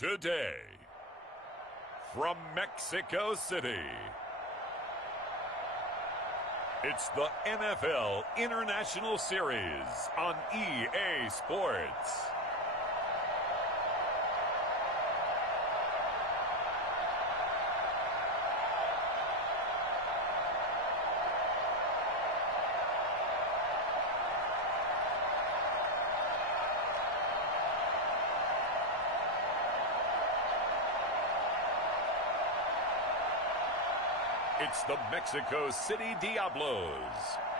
Today, from Mexico City, it's the NFL International Series on EA Sports. It's the Mexico City Diablos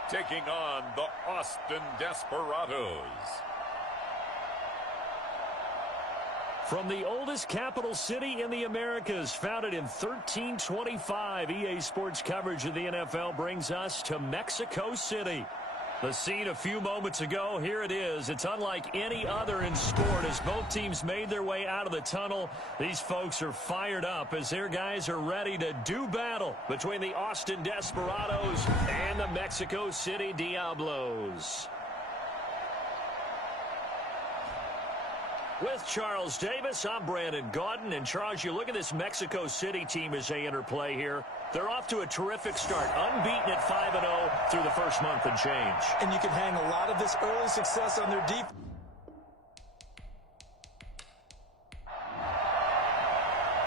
taking on the Austin Desperados. From the oldest capital city in the Americas, founded in 1325, EA Sports coverage of the NFL brings us to Mexico City. The scene a few moments ago, here it is. It's unlike any other in sport as both teams made their way out of the tunnel. These folks are fired up as their guys are ready to do battle between the Austin Desperados and the Mexico City Diablos. With Charles Davis, I'm Brandon Gaudin. And Charles, you look at this Mexico City team as they interplay here. They're off to a terrific start, unbeaten at 5-0 through the first month and change. And you can hang a lot of this early success on their defense.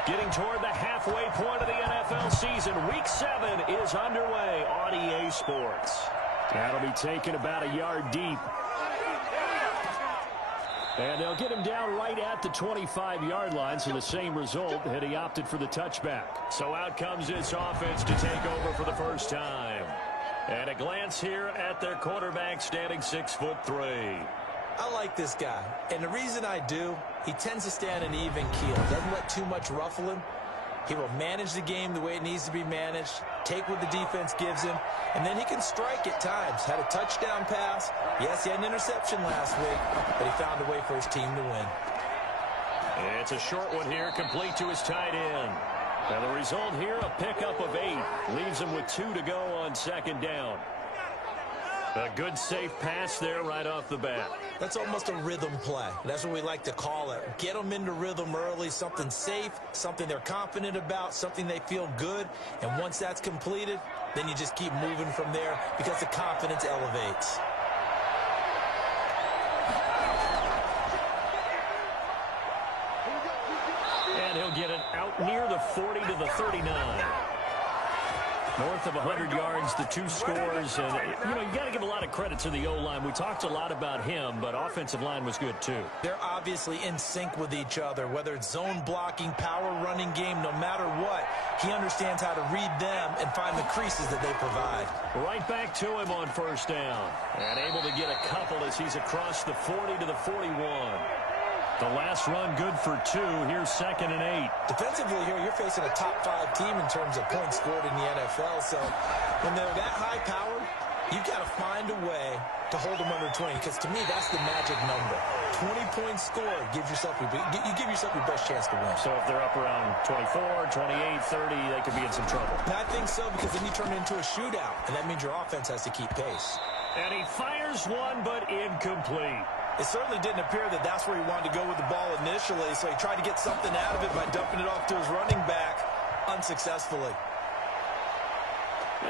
Getting toward the halfway point of the NFL season, Week 7 is underway on EA Sports. That'll be taken about a yard deep. And they'll get him down right at the 25-yard line, so the same result, and he opted for the touchback. So out comes this offense to take over for the first time. And a glance here at their quarterback standing 6'3". I like this guy, and the reason I do, he tends to stay on an even keel. Doesn't let too much ruffle him. He will manage the game the way it needs to be managed, take what the defense gives him, and then he can strike at times. Had a touchdown pass. Yes, he had an interception last week, but he found a way for his team to win. It's a short one here, complete to his tight end. And the result here, a pickup of 8. Leaves him with 2 to go on second down. A good, safe pass there right off the bat. That's almost a rhythm play. That's what we like to call it. Get them into rhythm early, something safe, something they're confident about, something they feel good. And once that's completed, then you just keep moving from there because the confidence elevates. And he'll get it out near the 40 to the 39. North of 100 yards, the 2 scores. And, you got to give a lot of credit to the O-line. We talked a lot about him, but offensive line was good, too. They're obviously in sync with each other, whether it's zone blocking, power running game, no matter what. He understands how to read them and find the creases that they provide. Right back to him on first down. And able to get a couple as he's across the 40 to the 41. The last run good for 2. Here's 2nd and 8. Defensively here, you're facing a top-5 team in terms of points scored in the NFL. So when they're that high power, you've got to find a way to hold them under 20. Because to me, that's the magic number. 20 points scored gives yourself you give yourself your best chance to win. So if they're up around 24, 28, 30, they could be in some trouble. And I think so, because then you turn it into a shootout, and that means your offense has to keep pace. And he fires one, but incomplete. It certainly didn't appear that that's where he wanted to go with the ball initially, so he tried to get something out of it by dumping it off to his running back unsuccessfully.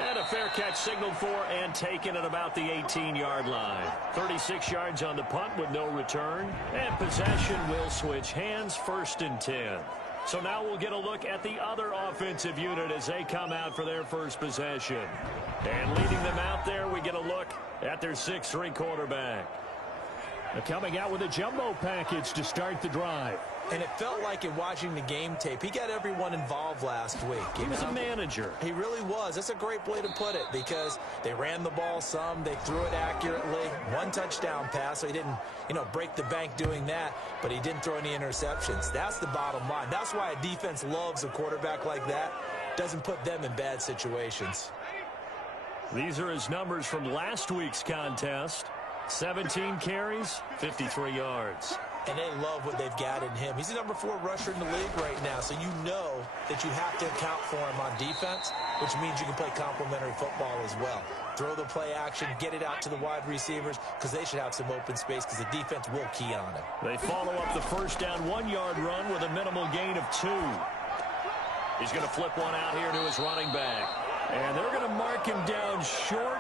And a fair catch signaled for and taken at about the 18-yard line. 36 yards on the punt with no return. And possession will switch hands, 1st and 10. So now we'll get a look at the other offensive unit as they come out for their first possession. And leading them out there, we get a look at their 6'3" quarterback. They're coming out with a jumbo package to start the drive. And it felt like in watching the game tape, he got everyone involved last week. He was a manager. He really was. That's a great way to put it because they ran the ball some. They threw it accurately. 1 touchdown pass, so he didn't, break the bank doing that, but he didn't throw any interceptions. That's the bottom line. That's why a defense loves a quarterback like that. Doesn't put them in bad situations. These are his numbers from last week's contest. 17 carries, 53 yards. And they love what they've got in him. He's the number 4 rusher in the league right now, so you know that you have to account for him on defense, which means you can play complementary football as well. Throw the play action, get it out to the wide receivers, because they should have some open space, because the defense will key on him. They follow up the first down 1-yard run with a minimal gain of 2. He's going to flip one out here to his running back. And they're going to mark him down short,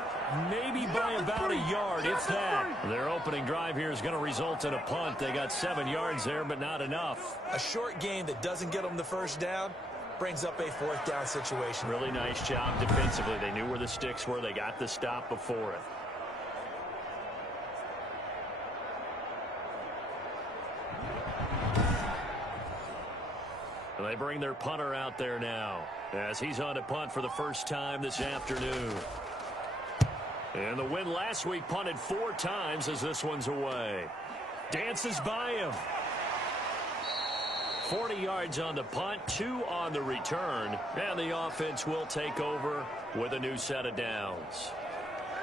maybe by about a yard, if that. Their opening drive here is going to result in a punt. They got 7 yards there, but not enough. A short gain that doesn't get them the first down brings up a 4th down situation. Really nice job defensively. They knew where the sticks were. They got the stop before it. And they bring their punter out there now as he's on to punt for the first time this afternoon. And the win last week punted 4 times as this one's away. Dances by him. 40 yards on the punt, 2 on the return. And the offense will take over with a new set of downs.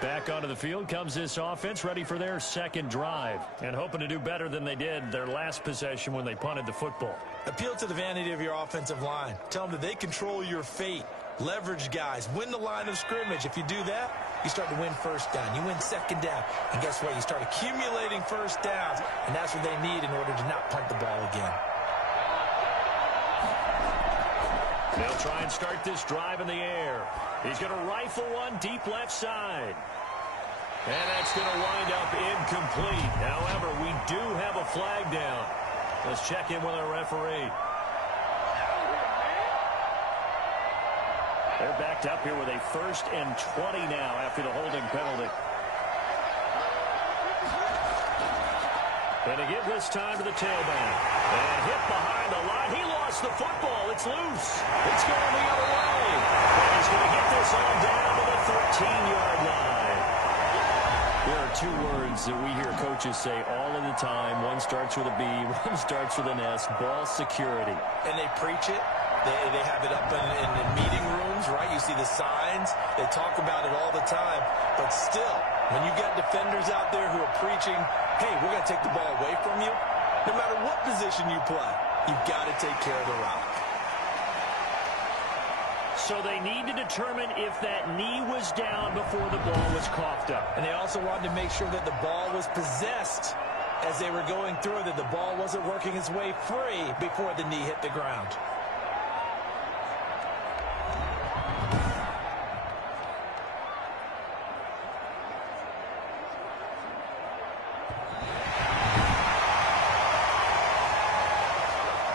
Back onto the field comes this offense, ready for their second drive. And hoping to do better than they did their last possession when they punted the football. Appeal to the vanity of your offensive line. Tell them that they control your fate. Leverage guys. Win the line of scrimmage. If you do that, you start to win first down. You win second down. And guess what? You start accumulating first downs. And that's what they need in order to not punt the ball again. They'll try and start this drive in the air. He's going to rifle one deep left side. And that's going to wind up incomplete. However, we do have a flag down. Let's check in with our referee. They're backed up here with a 1st and 20 now after the holding penalty. And to give this time to the tailback. And hit behind the line. He lost the football. It's loose. It's going the other way. And he's going to get this all down to the 13-yard line. There are 2 words that we hear coaches say all of the time. One starts with a B, one starts with an S. Ball security. And they preach it. They have it up in meeting rooms, right? You see the signs. They talk about it all the time. But still, when you got defenders out there who are preaching, hey, we're going to take the ball away from you, no matter what position you play, you've got to take care of the rock. So they need to determine if that knee was down before the ball was coughed up. And they also wanted to make sure that the ball was possessed as they were going through, that the ball wasn't working its way free before the knee hit the ground.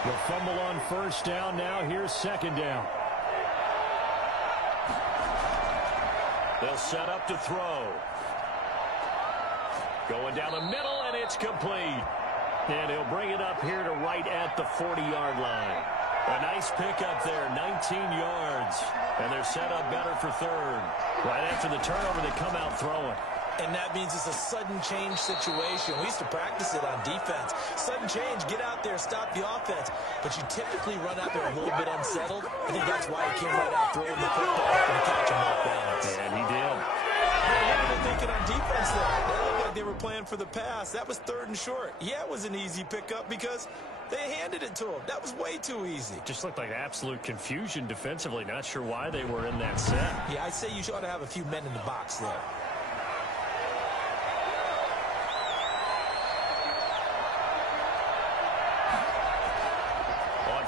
The fumble on first down. Now here's second down. They'll set up to throw. Going down the middle, and it's complete. And he'll bring it up here to right at the 40-yard line. A nice pickup there, 19 yards. And they're set up better for 3rd. Right after the turnover, they come out throwing. And that means it's a sudden change situation. We used to practice it on defense. Sudden change, get out there, stop the offense. But you typically run out there a little bit unsettled. I think that's why he came right out throwing the football and catch him off balance. And he did. What were they thinking on defense there? They looked like they were playing for the pass. That was 3rd and short. Yeah, it was an easy pickup because they handed it to him. That was way too easy. Just looked like absolute confusion defensively. Not sure why they were in that set. Yeah, I'd say you ought to have a few men in the box there.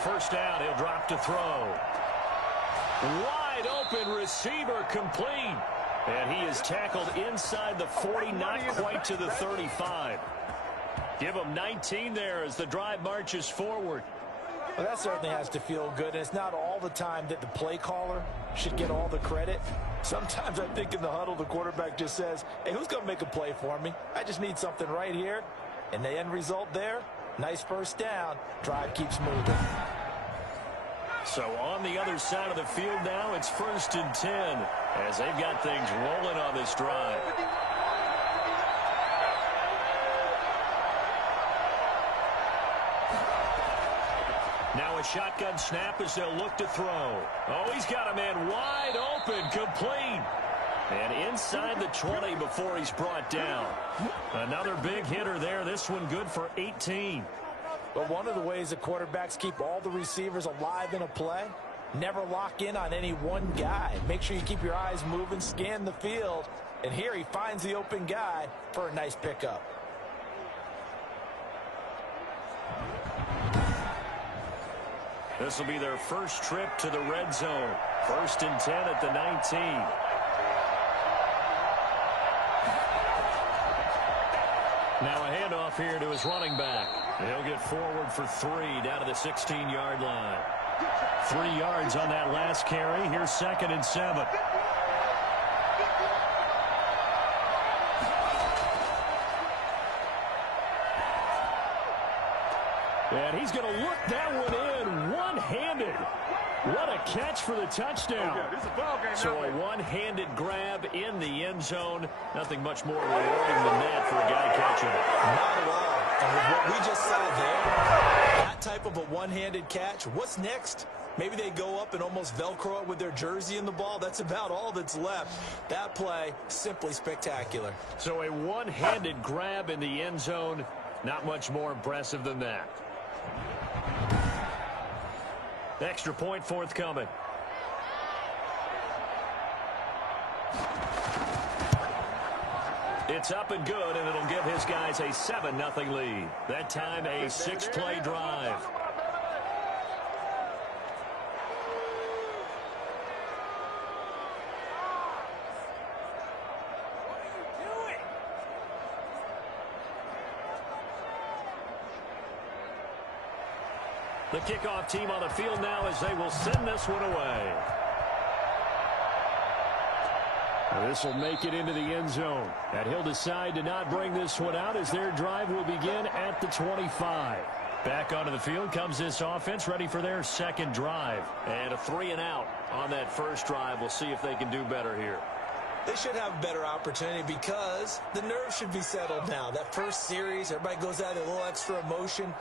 First down, he'll drop to throw. Wide open receiver complete. And he is tackled inside the 40, not quite to the 35. Give him 19 there as the drive marches forward. Well, that certainly has to feel good. And it's not all the time that the play caller should get all the credit. Sometimes I think in the huddle, the quarterback just says, hey, who's going to make a play for me? I just need something right here. And the end result there, nice first down. Drive keeps moving. So on the other side of the field now, it's 1st and 10 as they've got things rolling on this drive. Now a shotgun snap as they'll look to throw. Oh, he's got a man wide open, complete. And inside the 20 before he's brought down. Another big hitter there. This one good for 18. But one of the ways the quarterbacks keep all the receivers alive in a play, never lock in on any one guy. Make sure you keep your eyes moving, scan the field. And here he finds the open guy for a nice pickup. This will be their first trip to the red zone. 1st and 10 at the 19. Now a handoff here to his running back. He'll get forward for 3 down to the 16-yard line. 3 yards on that last carry. Here's 2nd and 7. And he's going to look that one in one-handed. What a catch for the touchdown. So a one-handed grab in the end zone. Nothing much more rewarding than that for a guy catching it. Not at all. And with what we just saw there, that type of a one-handed catch, what's next? Maybe they go up and almost Velcro it with their jersey in the ball. That's about all that's left. That play, simply spectacular. So a one-handed grab in the end zone. Not much more impressive than that. Extra point forthcoming. It's up and good, and it'll give his guys a 7-0 lead. That time a 6-play drive. The kickoff team on the field now as they will send this one away. This will make it into the end zone. And he'll decide to not bring this one out as their drive will begin at the 25. Back onto the field comes this offense, ready for their second drive. And a 3-and-out on that first drive. We'll see if they can do better here. They should have a better opportunity because the nerves should be settled now. That first series, everybody goes out with a little extra emotion.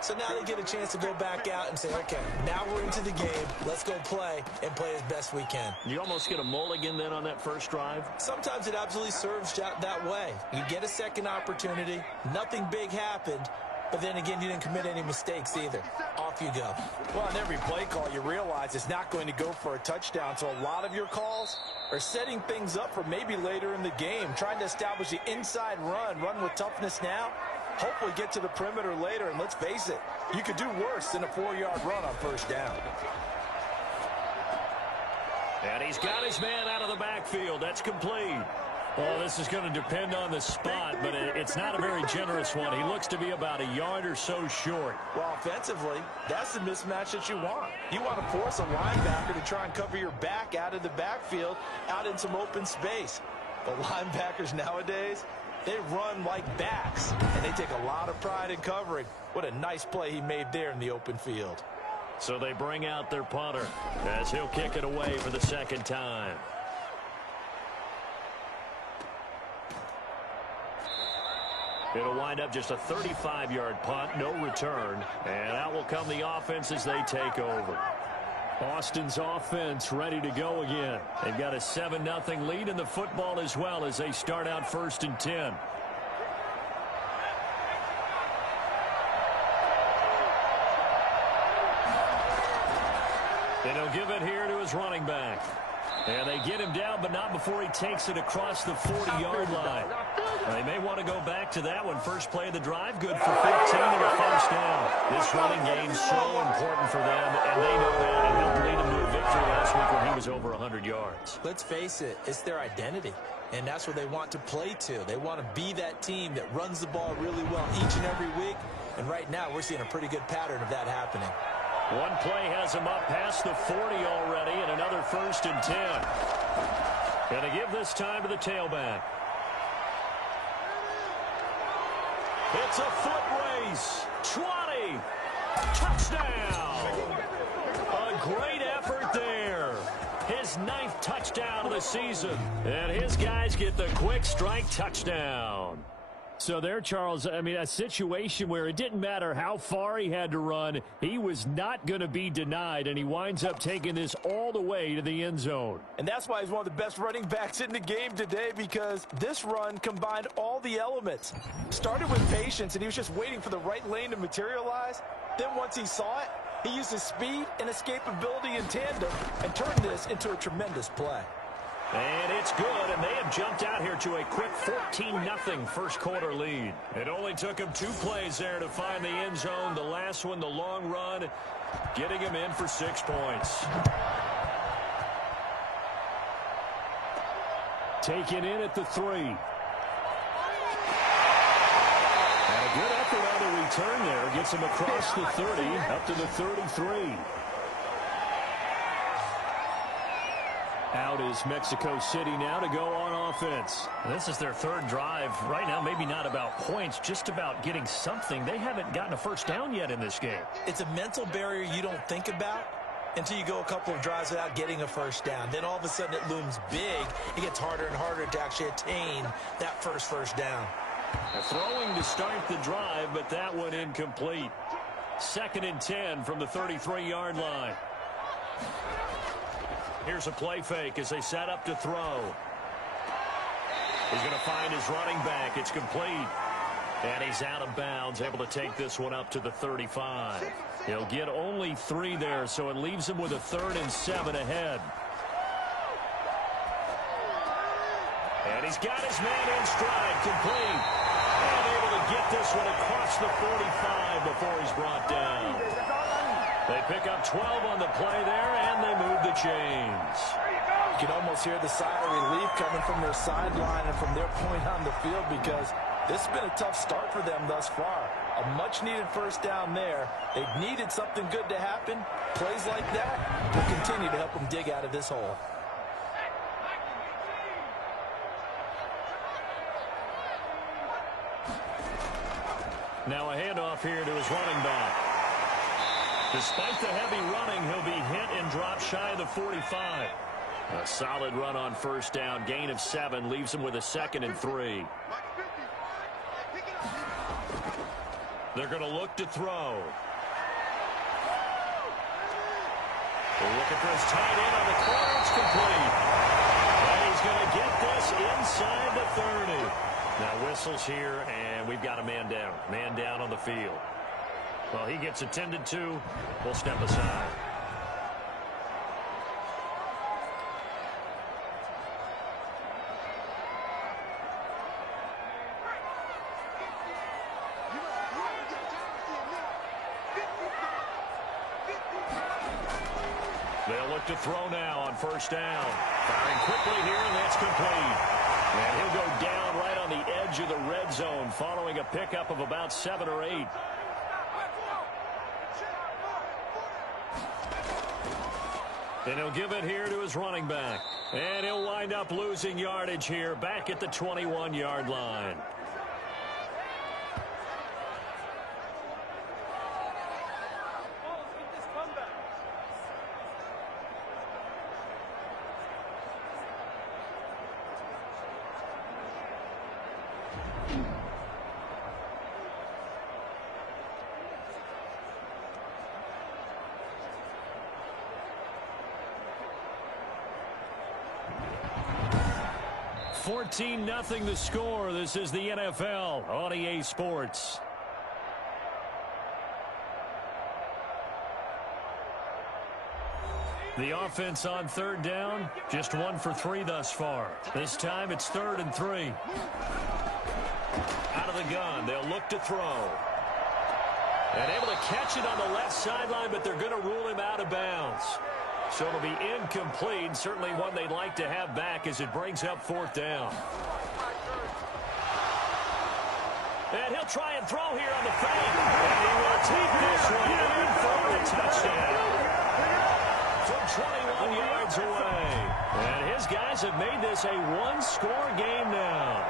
So now they get a chance to go back out and say, okay, now we're into the game. Let's go play and play as best we can. You almost get a mulligan then on that first drive? Sometimes it absolutely serves that way. You get a second opportunity. Nothing big happened. But then again, you didn't commit any mistakes either. Off you go. Well, on every play call, you realize it's not going to go for a touchdown. So a lot of your calls are setting things up for maybe later in the game, trying to establish the inside run with toughness now. Hopefully get to the perimeter later, and let's face it, you could do worse than a 4-yard run on first down. And he's got his man out of the backfield. That's complete. Well, this is going to depend on the spot, but it's not a very generous one. He looks to be about a yard or so short. Well, offensively, that's the mismatch that you want. You want to force a linebacker to try and cover your back out of the backfield, out in some open space. But linebackers nowadays, they run like backs, and they take a lot of pride in covering. What a nice play he made there in the open field. So they bring out their punter as he'll kick it away for the second time. It'll wind up just a 35-yard punt, no return. And out will come the offense as they take over. Austin's offense ready to go again. They've got a 7-0 lead in the football as well as they start out 1st and 10. And he'll give it here to his running back. And they get him down, but not before he takes it across the 40-yard line. They may want to go back to that one. First play of the drive, good for 15 and a first down. This running game's so important for them, and they know that. It helped lead them to a victory last week when he was over 100 yards. Let's face it, it's their identity, and that's where they want to play to. They want to be that team that runs the ball really well each and every week, and right now we're seeing a pretty good pattern of that happening. One play has him up past the 40 already, and another 1st and 10. Going to give this time to the tailback. It's a foot race. 20. Touchdown. A great effort there. His 9th touchdown of the season. And his guys get the quick strike touchdown. So there, Charles, I mean, a situation where it didn't matter how far he had to run, he was not going to be denied, and he winds up taking this all the way to the end zone. And that's why he's one of the best running backs in the game today, because this run combined all the elements. Started with patience, and he was just waiting for the right lane to materialize. Then once he saw it, he used his speed and escapability in tandem and turned this into a tremendous play. And it's good, and they have jumped out here to a quick 14-0 first quarter lead. It only took him 2 plays there to find the end zone. The last one, the long run, getting him in for 6 points. Taken in at the 3. And a good effort on the return there. Gets him across the 30, up to the 33. Out is Mexico City now to go on offense. This is their 3rd drive. Right now, maybe not about points, just about getting something. They haven't gotten a first down yet in this game. It's a mental barrier you don't think about until you go a couple of drives without getting a first down. Then all of a sudden it looms big. It gets harder and harder to actually attain that first down. Throwing to start the drive, but that one incomplete. 2nd and 10 from the 33-yard line. Here's a play fake as they set up to throw. He's going to find his running back. It's complete. And he's out of bounds, able to take this one up to the 35. He'll get only 3 there, so it leaves him with a 3rd and 7 ahead. And he's got his man in stride, complete. And able to get this one across the 45 before he's brought down. They pick up 12 on the play there, and they move the chains. You can almost hear the sigh of relief coming from their sideline and from their point on the field, because this has been a tough start for them thus far. A much-needed first down there. They've needed something good to happen. Plays like that will continue to help them dig out of this hole. Now a handoff here to his running back. Despite the heavy running, he'll be hit and dropped shy of the 45. A solid run on first down. Gain of 7 leaves him with a 2nd and 3. They're going to look to throw. They're looking for his tight end on the corner. It's complete. And he's going to get this inside the 30. Now whistles here, and we've got a man down. Man down on the field. Well, he gets attended to. We'll step aside. They'll look to throw now on first down. Firing quickly here, and that's complete. And he'll go down right on the edge of the red zone following a pickup of about 7 or 8. And he'll give it here to his running back. And he'll wind up losing yardage here back at the 21-yard line. $14-0 the score. This is the NFL on EA Sports. The offense on third down, just 1 for 3 thus far. This time it's 3rd and 3. Out of the gun, they'll look to throw. And able to catch it on the left sideline, but they're going to rule him out of bounds. So it'll be incomplete. Certainly one they'd like to have back as it brings up 4th down. And he'll try and throw here on the fake. And he will take this one in for a touchdown. From 21 yards away. And his guys have made this a 1-score game now.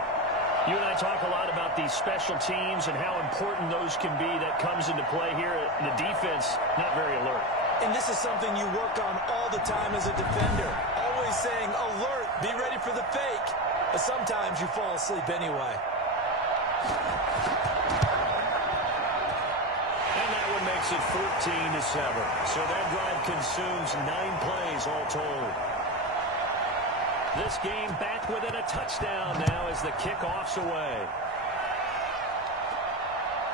You and I talk a lot about these special teams and how important those can be. That comes into play here. The defense, not very alert. And this is something you work on all the time as a defender. Always saying, alert, be ready for the fake. But sometimes you fall asleep anyway. And that one makes it 14-7. So that drive consumes 9 plays all told. This game back within a touchdown now as the kickoff's away.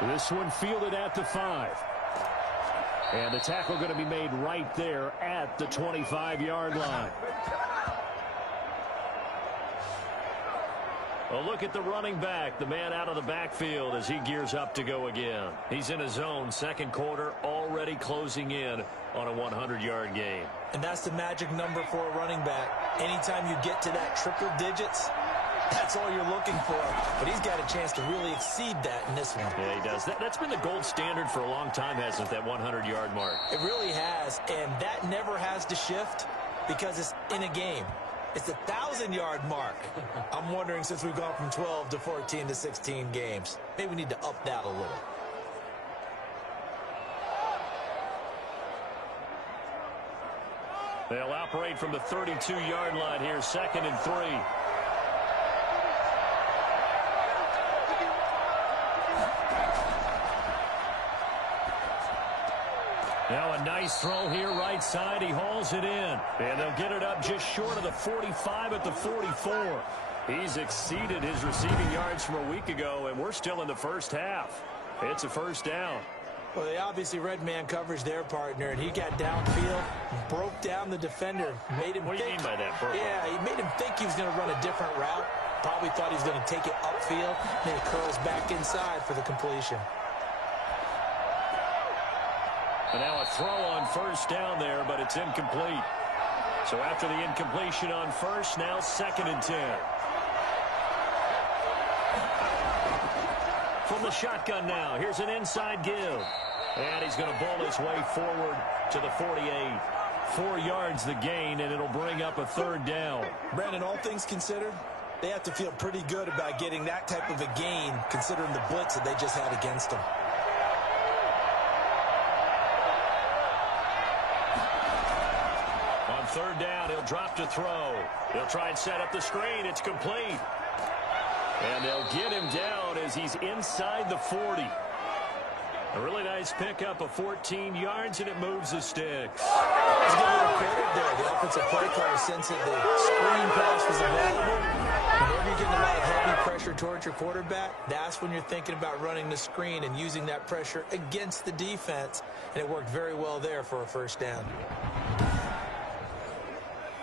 This one fielded at the 5. And the tackle going to be made right there at the 25-yard line. A look at the running back, the man out of the backfield as he gears up to go again. He's in his zone, second quarter, already closing in on a 100-yard game. And that's the magic number for a running back. Anytime you get to that triple digits, that's all you're looking for. But he's got a chance to really exceed that in this one. Yeah, he does. That's been the gold standard for a long time, hasn't it, that 100-yard mark? It really has, and that never has to shift because it's in a game. It's a 1,000-yard mark. I'm wondering, since we've gone from 12 to 14 to 16 games, maybe we need to up that a little. They'll operate from the 32-yard line here, 2nd and 3. Now a nice throw here, right side. He hauls it in. And they'll get it up just short of the 45 at the 44. He's exceeded his receiving yards from a week ago, and we're still in the first half. It's a first down. Well, they obviously read man coverage their partner, and he got downfield, broke down the defender, made him What do you mean by that, Burke? Yeah, he made him think he was going to run a different route. Probably thought he was going to take it upfield, then he curls back inside for the completion. And now a throw on first down there, but it's incomplete. So after the incompletion on first, now 2nd and 10. From the shotgun now, here's an inside give. And he's going to bowl his way forward to the 48. 4 yards the gain, and it'll bring up a 3rd down. Brandon, all things considered, they have to feel pretty good about getting that type of a gain, considering the blitz that they just had against them. On 3rd down, he'll drop to throw. He'll try and set up the screen. It's complete. And they'll get him down as he's inside the 40. A really nice pickup of 14 yards, and it moves the sticks. Let's give a little credit there. The offensive play caller sensed that the screen pass was available. Whenever you're getting a lot of heavy pressure towards your quarterback, that's when you're thinking about running the screen and using that pressure against the defense. And it worked very well there for a first down.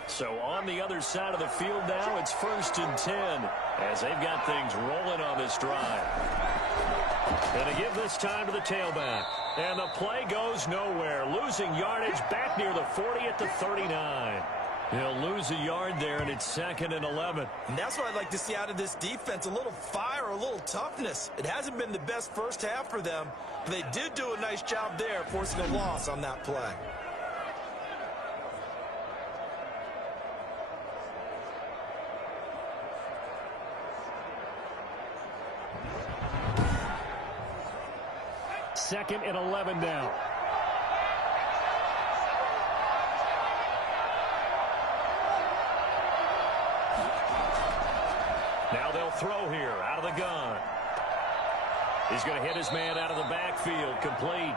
So on the other side of the field now, it's 1st and 10 as they've got things rolling on this drive. And to give this time to the tailback. And the play goes nowhere. Losing yardage back near the 40 at the 39. He'll lose a yard there, and it's 2nd and 11. And that's what I'd like to see out of this defense, a little fire, a little toughness. It hasn't been the best first half for them, but they did do a nice job there, forcing a loss on that play. Second and 11 now. Now they'll throw here out of the gun. He's going to hit his man out of the backfield, complete.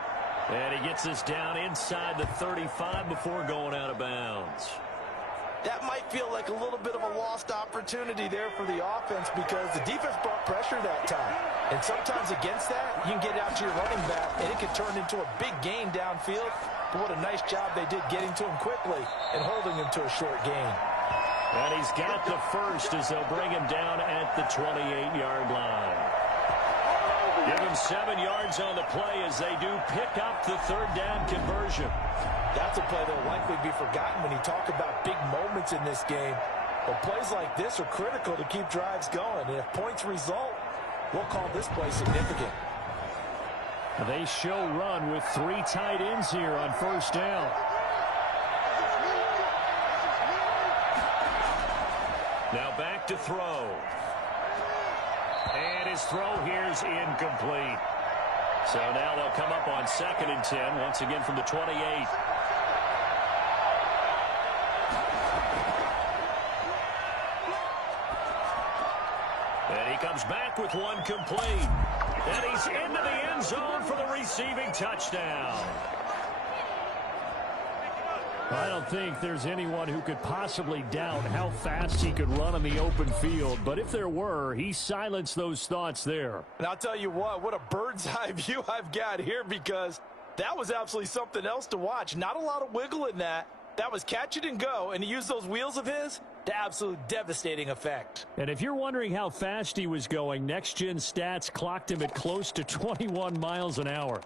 And he gets this down inside the 35 before going out of bounds. That might feel like a little bit of a lost opportunity there for the offense because the defense brought pressure that time. And sometimes against that, you can get out to your running back, and it can turn into a big gain downfield. But what a nice job they did getting to him quickly and holding him to a short gain. And he's got the first as they'll bring him down at the 28-yard line. Give him 7 yards on the play as they do pick up the 3rd down conversion. That's a play that will likely be forgotten when you talk about big moments in this game. But plays like this are critical to keep drives going. And if points result, we'll call this play significant. They show run with 3 tight ends here on first down. Now back to throw. And his throw here's incomplete. So now they'll come up on 2nd and 10, once again from the 28. And he comes back with one complete. And he's into the end zone for the receiving touchdown. I don't think there's anyone who could possibly doubt how fast he could run on the open field. But if there were, he silenced those thoughts there. And I'll tell you what a bird's eye view I've got here, because that was absolutely something else to watch. Not a lot of wiggle in that. That was catch it and go, and he used those wheels of his to absolute devastating effect. And if you're wondering how fast he was going, next-gen stats clocked him at close to 21 miles an hour.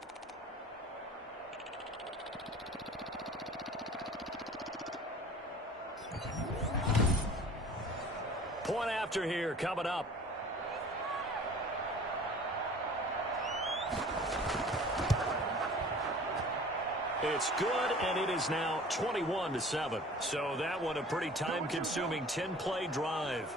Point after here coming up. It's good, and it is now 21-7. So that one a pretty time-consuming 10-play drive.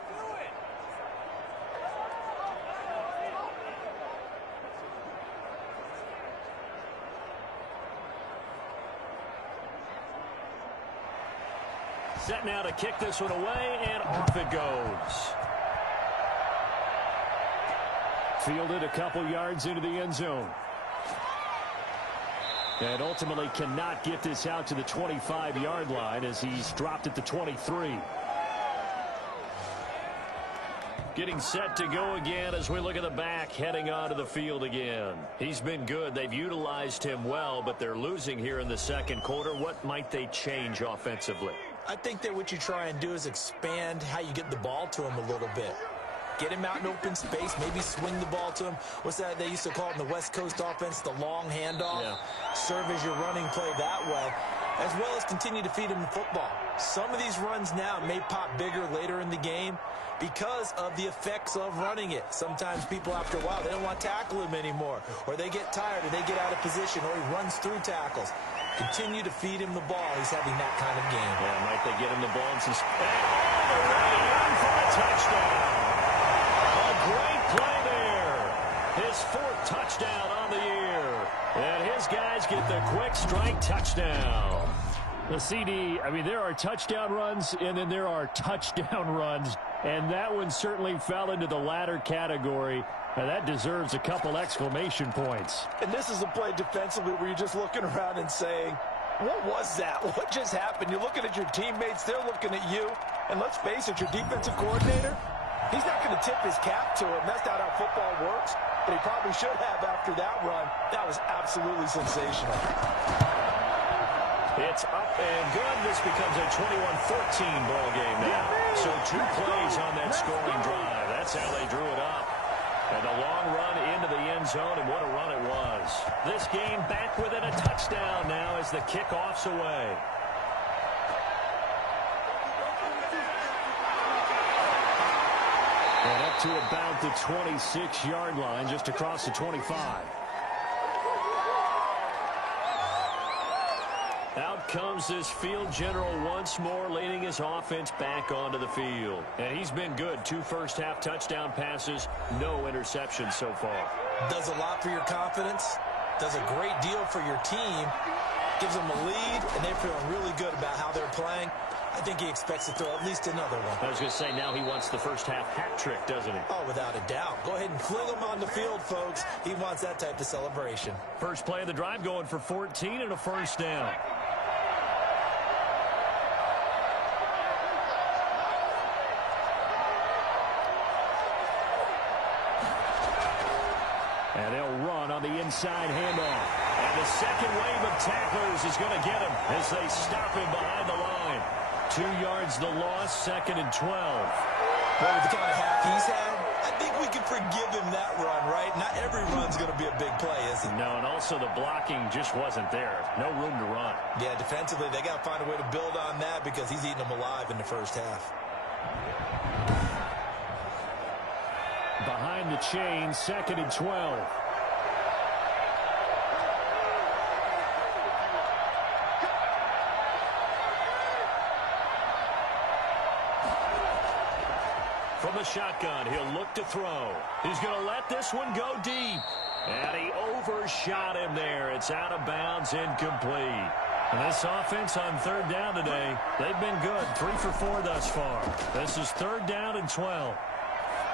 Set now to kick this one away, and off it goes. Fielded a couple yards into the end zone. And ultimately cannot get this out to the 25-yard line as he's dropped at the 23. Getting set to go again as we look at the back heading onto the field again. He's been good. They've utilized him well, but they're losing here in the second quarter. What might they change offensively? I think that what you try and do is expand how you get the ball to him a little bit. Get him out in open space, maybe swing the ball to him. What's that they used to call it in the West Coast offense, the long handoff? Yeah. Serve as your running play that way, as well as continue to feed him the football. Some of these runs now may pop bigger later in the game because of the effects of running it. Sometimes people, after a while, they don't want to tackle him anymore, or they get tired, or they get out of position, or he runs through tackles. Continue to feed him the ball. He's having that kind of game. Yeah, might they get him the ball in some space? All the way in for a touchdown. A great play there. His fourth touchdown on the year. And his guys get the quick strike touchdown. The CD, I mean, there are touchdown runs, and then there are touchdown runs. And that one certainly fell into the latter category. And that deserves a couple exclamation points. And this is a play defensively where you're just looking around and saying, what was that? What just happened? You're looking at your teammates. They're looking at you. And let's face it, your defensive coordinator, he's not going to tip his cap to him. That's not how football works. But he probably should have after that run. That was absolutely sensational. It's up and good. This becomes a 21-14 ball game now. So 2 plays on that scoring drive. That's how they drew it up. And a long run into the end zone, and what a run it was. This game back within a touchdown now as the kickoff's away. And up to about the 26-yard line, just across the 25. Out comes this field general once more, leading his offense back onto the field. And he's been good. 2 first-half touchdown passes, no interceptions so far. Does a lot for your confidence, does a great deal for your team, gives them a lead, and they're feeling really good about how they're playing. I think he expects to throw at least another one. I was going to say, now he wants the first-half hat trick, doesn't he? Oh, without a doubt. Go ahead and fling him on the field, folks. He wants that type of celebration. First play of the drive going for 14 and a first down. And they'll run on the inside handoff. And the second wave of tacklers is going to get him as they stop him behind the line. 2 yards the loss, 2nd and 12. Well, with the kind of half he's had, I think we can forgive him that run, right? Not every run's going to be a big play, is it? No, and also the blocking just wasn't there. No room to run. Yeah, defensively, they got to find a way to build on that because he's eating them alive in the first half. Behind the chain, 2nd and 12. From the shotgun, he'll look to throw. He's going to let this one go deep. And he overshot him there. It's out of bounds, incomplete. And this offense on 3rd down today, they've been good. 3 for 4 thus far. This is 3rd down and 12.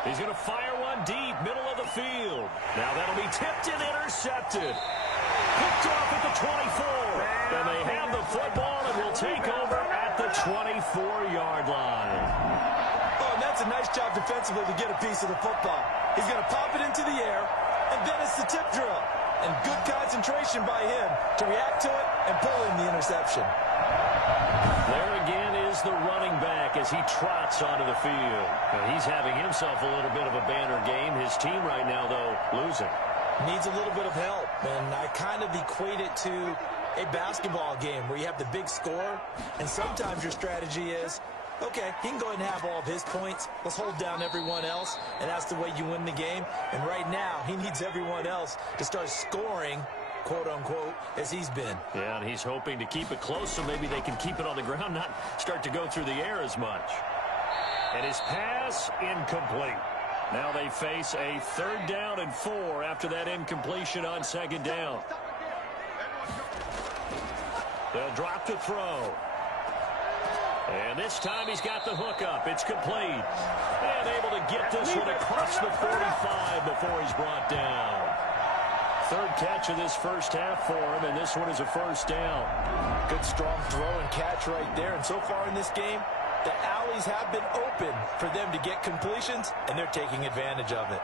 He's going to fire one run deep, middle of the field. Now that'll be tipped and intercepted. Picked off at the 24. And they have the football and will take over at the 24-yard line. Oh, and that's a nice job defensively to get a piece of the football. He's going to pop it into the air, and then it's the tip drill. And good concentration by him to react to it and pull in the interception. There again is the running back as he trots onto the field. Now, he's having himself a little bit of a banner game. His team right now, though, losing. Needs a little bit of help, and I kind of equate it to a basketball game where you have the big score, and sometimes your strategy is, okay, he can go ahead and have all of his points. Let's hold down everyone else, and that's the way you win the game. And right now, he needs everyone else to start scoring, quote-unquote, as he's been. Yeah, and he's hoping to keep it close so maybe they can keep it on the ground, not start to go through the air as much. And his pass incomplete. Now they face a 3rd down and 4 after that incompletion on 2nd down. They'll drop to throw. And this time he's got the hook up. It's complete. And able to get this one across the 45 before he's brought down. 3rd catch of this first half for him, and this one is a 1st down. Good strong throw and catch right there. And so far in this game, the alleys have been open for them to get completions, and they're taking advantage of it.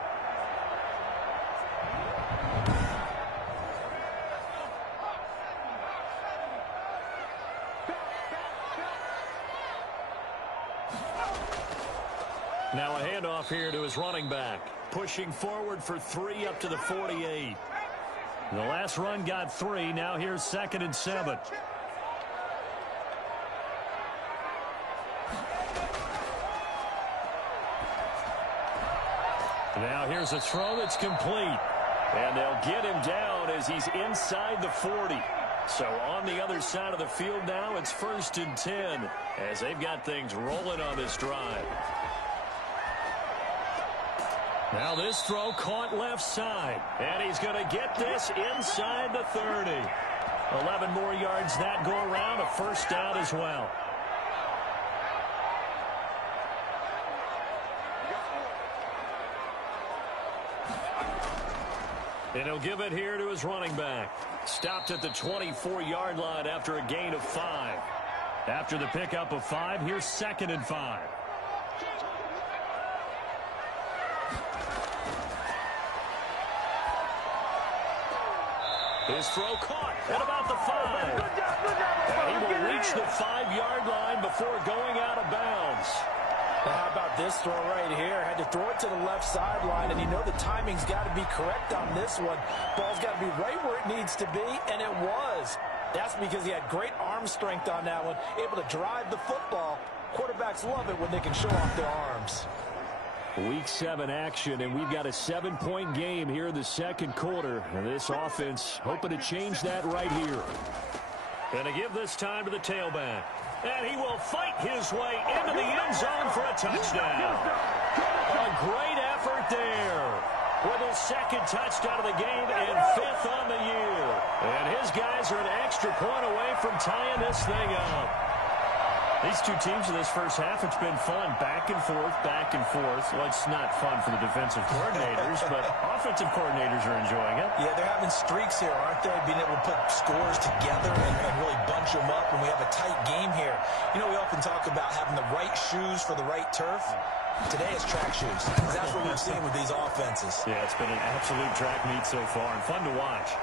Now a handoff here to his running back. Pushing forward for 3 up to the 48. The last run got 3. Now here's 2nd and 7. Now here's a throw that's complete. And they'll get him down as he's inside the 40. So on the other side of the field now, it's 1st and 10 as they've got things rolling on this drive. Now this throw caught left side. And he's going to get this inside the 30. 11 more yards that go around, a 1st down as well. And he'll give it here to his running back. Stopped at the 24-yard line after a gain of 5. After the pickup of 5, here's 2nd and 5. His throw caught at about the 5. And he will reach the 5-yard line before going out of bounds. Now, how about this throw right here? Had to throw it to the left sideline, and you know the timing's got to be correct on this one. Ball's got to be right where it needs to be, and it was. That's because he had great arm strength on that one, able to drive the football. Quarterbacks love it when they can show off their arms. Week 7 action, and we've got a 7-point game here in the 2nd quarter. And this offense hoping to change that right here. Going to give this time to the tailback. And he will fight his way into the end zone for a touchdown. A great effort there. With his 2nd touchdown of the game and 5th on the year. And his guys are an extra point away from tying this thing up. These two teams in this first half, it's been fun. Back and forth, back and forth. Well, it's not fun for the defensive coordinators, but offensive coordinators are enjoying it. Yeah, they're having streaks here, aren't they? Being able to put scores together and really bunch them up when we have a tight game here. You know, we often talk about having the right shoes for the right turf. Today it's track shoes. That's what we've seen with these offenses. Yeah, it's been an absolute track meet so far and fun to watch.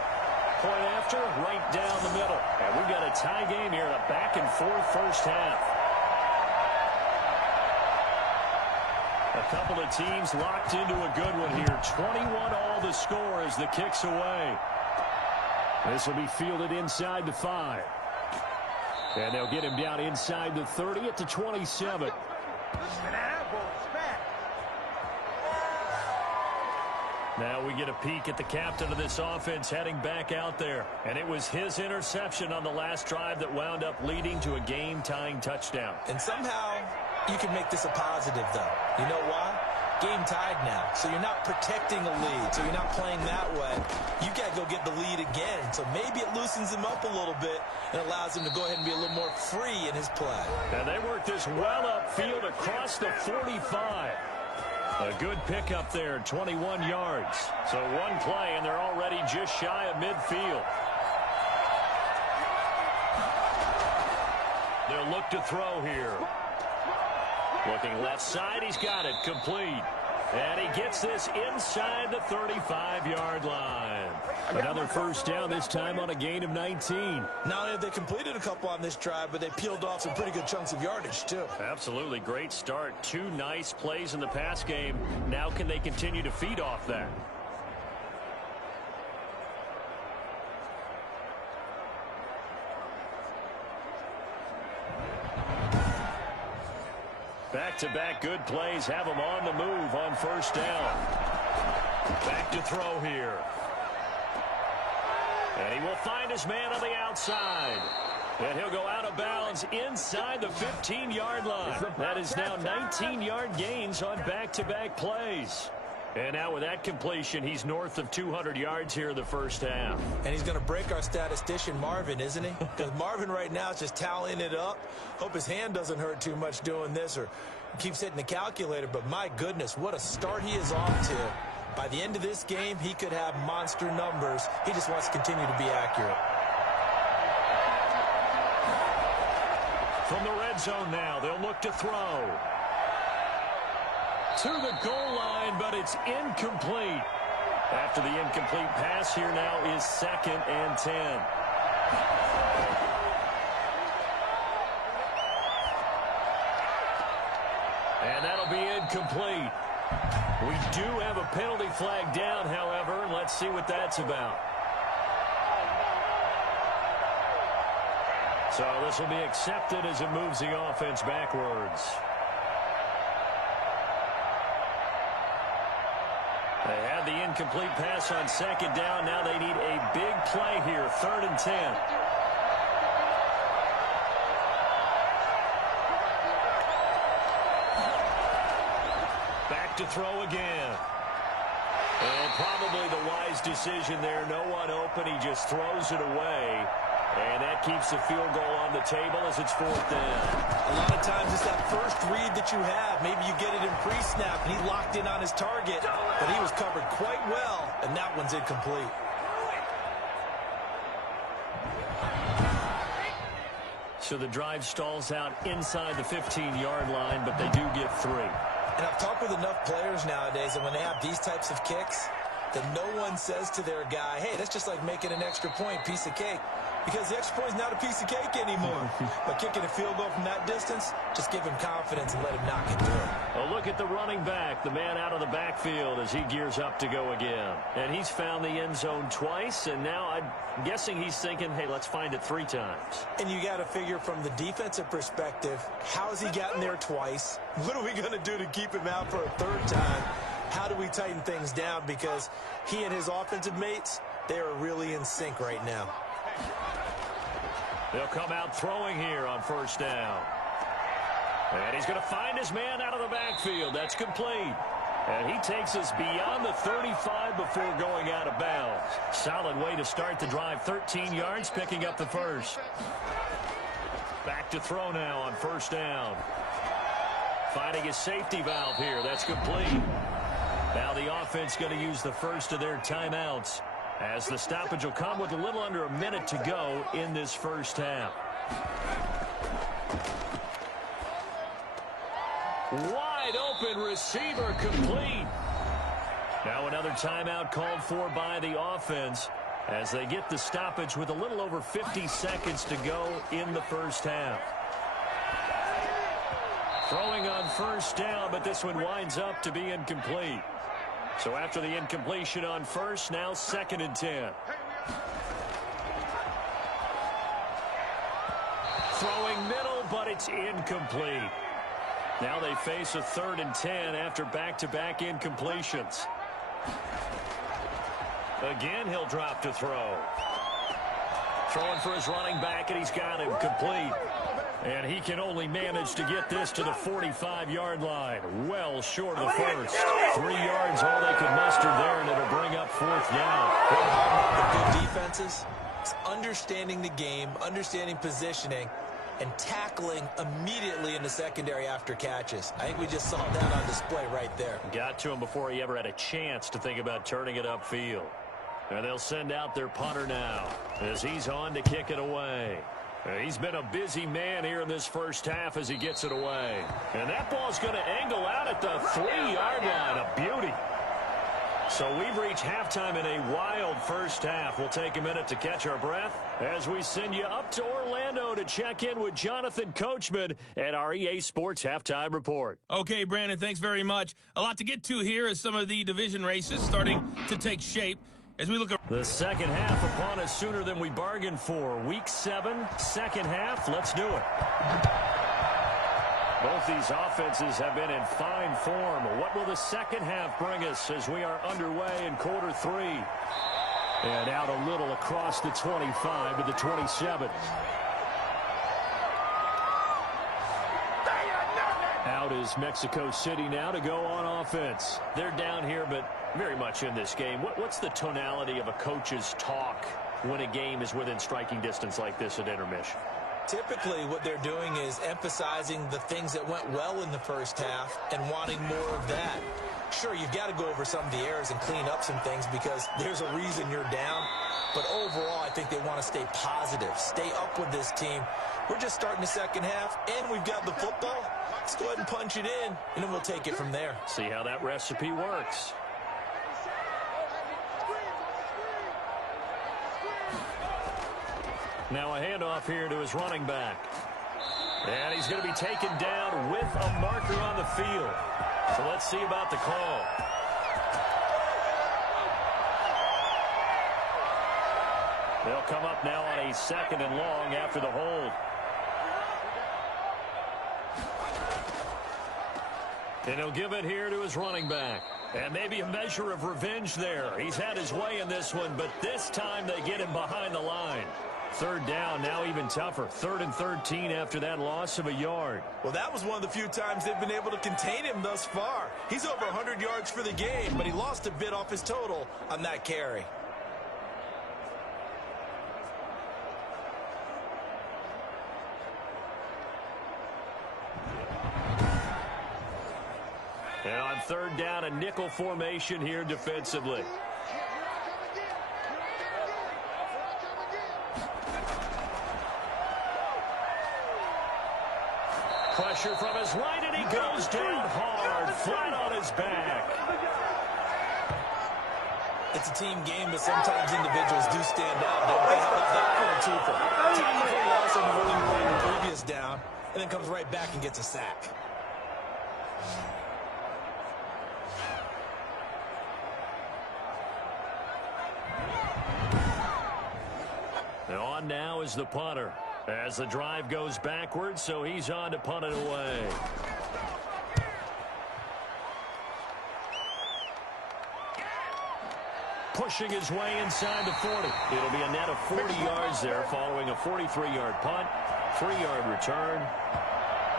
Point after, right down the middle. And we've got a tie game here in a back-and-forth first half. A couple of teams locked into a good one here. 21-all the score as the kick's away. This will be fielded inside the 5. And they'll get him down inside the 30 at the 27. Now we get a peek at the captain of this offense heading back out there. And it was his interception on the last drive that wound up leading to a game-tying touchdown. And somehow you can make this a positive, though. You know why? Game tied now. So you're not protecting a lead. So you're not playing that way. You got to go get the lead again. So maybe it loosens him up a little bit and allows him to go ahead and be a little more free in his play. And they work this well upfield across the 45. A good pickup there, 21 yards. So one play, and they're already just shy of midfield. They'll look to throw here. Looking left side, he's got it, complete. And he gets this inside the 35-yard line. Another first down, this time on a gain of 19. Not only have they completed a couple on this drive, but they peeled off some pretty good chunks of yardage, too. Absolutely great start. 2 nice plays in the pass game. Now can they continue to feed off that? Back-to-back good plays have them on the move on first down. Back to throw here. And he will find his man on the outside. And he'll go out of bounds inside the 15-yard line. That is now 19-yard gains on back-to-back plays. And now with that completion, he's north of 200 yards here in the first half. And he's going to break our statistician Marvin, isn't he? Because Marvin right now is just tallying it up. Hope his hand doesn't hurt too much doing this or keeps hitting the calculator. But my goodness, what a start he is off to. By the end of this game, he could have monster numbers. He just wants to continue to be accurate. From the red zone now, they'll look to throw. To the goal line, but it's incomplete. After the incomplete pass, here now is 2nd and 10. And that'll be incomplete. We do have a penalty flag down, however, and let's see what that's about. So this will be accepted as it moves the offense backwards. They had the incomplete pass on 2nd down. Now they need a big play here, 3rd and 10. Back to throw again. And probably the wise decision there. No one open. He just throws it away. And that keeps the field goal on the table as it's 4th down. A lot of times it's that first read that you have. Maybe you get it in pre-snap, and he locked in on his target. But he was covered quite well, and that one's incomplete. So the drive stalls out inside the 15-yard line, but they do get 3. And I've talked with enough players nowadays, and when they have these types of kicks, that no one says to their guy, hey, that's just like making an extra point, piece of cake. Because the extra point is not a piece of cake anymore. But kicking a field goal from that distance, just give him confidence and let him knock it through. A look at the running back, the man out of the backfield as he gears up to go again. And he's found the end zone twice, and now I'm guessing he's thinking, hey, let's find it 3 times. And you got to figure from the defensive perspective, how has he gotten there twice? What are we going to do to keep him out for a 3rd time? How do we tighten things down? Because he and his offensive mates, they are really in sync right now. They'll come out throwing here on first down. And he's going to find his man out of the backfield. That's complete. And he takes us beyond the 35 before going out of bounds. Solid way to start the drive. 13 yards, picking up the first. Back to throw now on first down. Finding his safety valve here. That's complete. Now the offense going to use the first of their timeouts, as the stoppage will come with a little under a minute to go in this first half. Wide open receiver, complete. Now another timeout called for by the offense as they get the stoppage with a little over 50 seconds to go in the first half. Throwing on first down, but this one winds up to be incomplete. So after the incompletion on first, now 2nd and 10. Throwing middle, but it's incomplete. Now they face a 3rd and 10 after back-to-back incompletions. Again, he'll drop to throw. Throwing for his running back, and he's got him complete. And he can only manage to get this to the 45-yard line. Well short of the first. 3 yards, all they could muster there, and it'll bring up 4th down. One hallmark of good defenses is understanding the game, understanding positioning, and tackling immediately in the secondary after catches. I think we just saw that on display right there. Got to him before he ever had a chance to think about turning it upfield. And they'll send out their punter now as he's on to kick it away. He's been a busy man here in this first half as he gets it away. And that ball's going to angle out at the 3-yard line. A beauty. So we've reached halftime in a wild first half. We'll take a minute to catch our breath as we send you up to Orlando to check in with Jonathan Coachman at our EA Sports Halftime Report. Okay, Brandon, thanks very much. A lot to get to here as some of the division races starting to take shape. As we look at the second half upon us sooner than we bargained for. Week 7, second half. Let's do it. Both these offenses have been in fine form. What will the second half bring us as we are underway in quarter 3? And out a little across the 25 to the 27. Out is Mexico City now to go on offense. They're down here, but very much in this game. What's the tonality of a coach's talk when a game is within striking distance like this at intermission? Typically, what they're doing is emphasizing the things that went well in the first half and wanting more of that. Sure, you've got to go over some of the errors and clean up some things because there's a reason you're down. But overall, I think they want to stay positive, stay up with this team. We're just starting the second half, and we've got the football. Let's go ahead and punch it in, and then we'll take it from there. See how that recipe works. Now a handoff here to his running back. And he's going to be taken down with a marker on the field. So let's see about the call. They'll come up now on a 2nd and long after the hold. And he'll give it here to his running back. And maybe a measure of revenge there. He's had his way in this one, but this time they get him behind the line. 3rd down, now even tougher. 3rd and 13 after that loss of a yard. Well, that was one of the few times they've been able to contain him thus far. He's over 100 yards for the game, but he lost a bit off his total on that carry. And on 3rd down, a nickel formation here defensively. Pressure from his right, and he goes down hard, flat on his back. It's a team game, but sometimes individuals do stand out. Don't they? How about that for a trooper? Tackle for loss on the running play in the previous down, and then comes right back and gets a sack. And on now is the punter. As the drive goes backwards, so he's on to punt it away. Pushing his way inside the 40. It'll be a net of 40 yards there following a 43-yard punt, 3-yard return.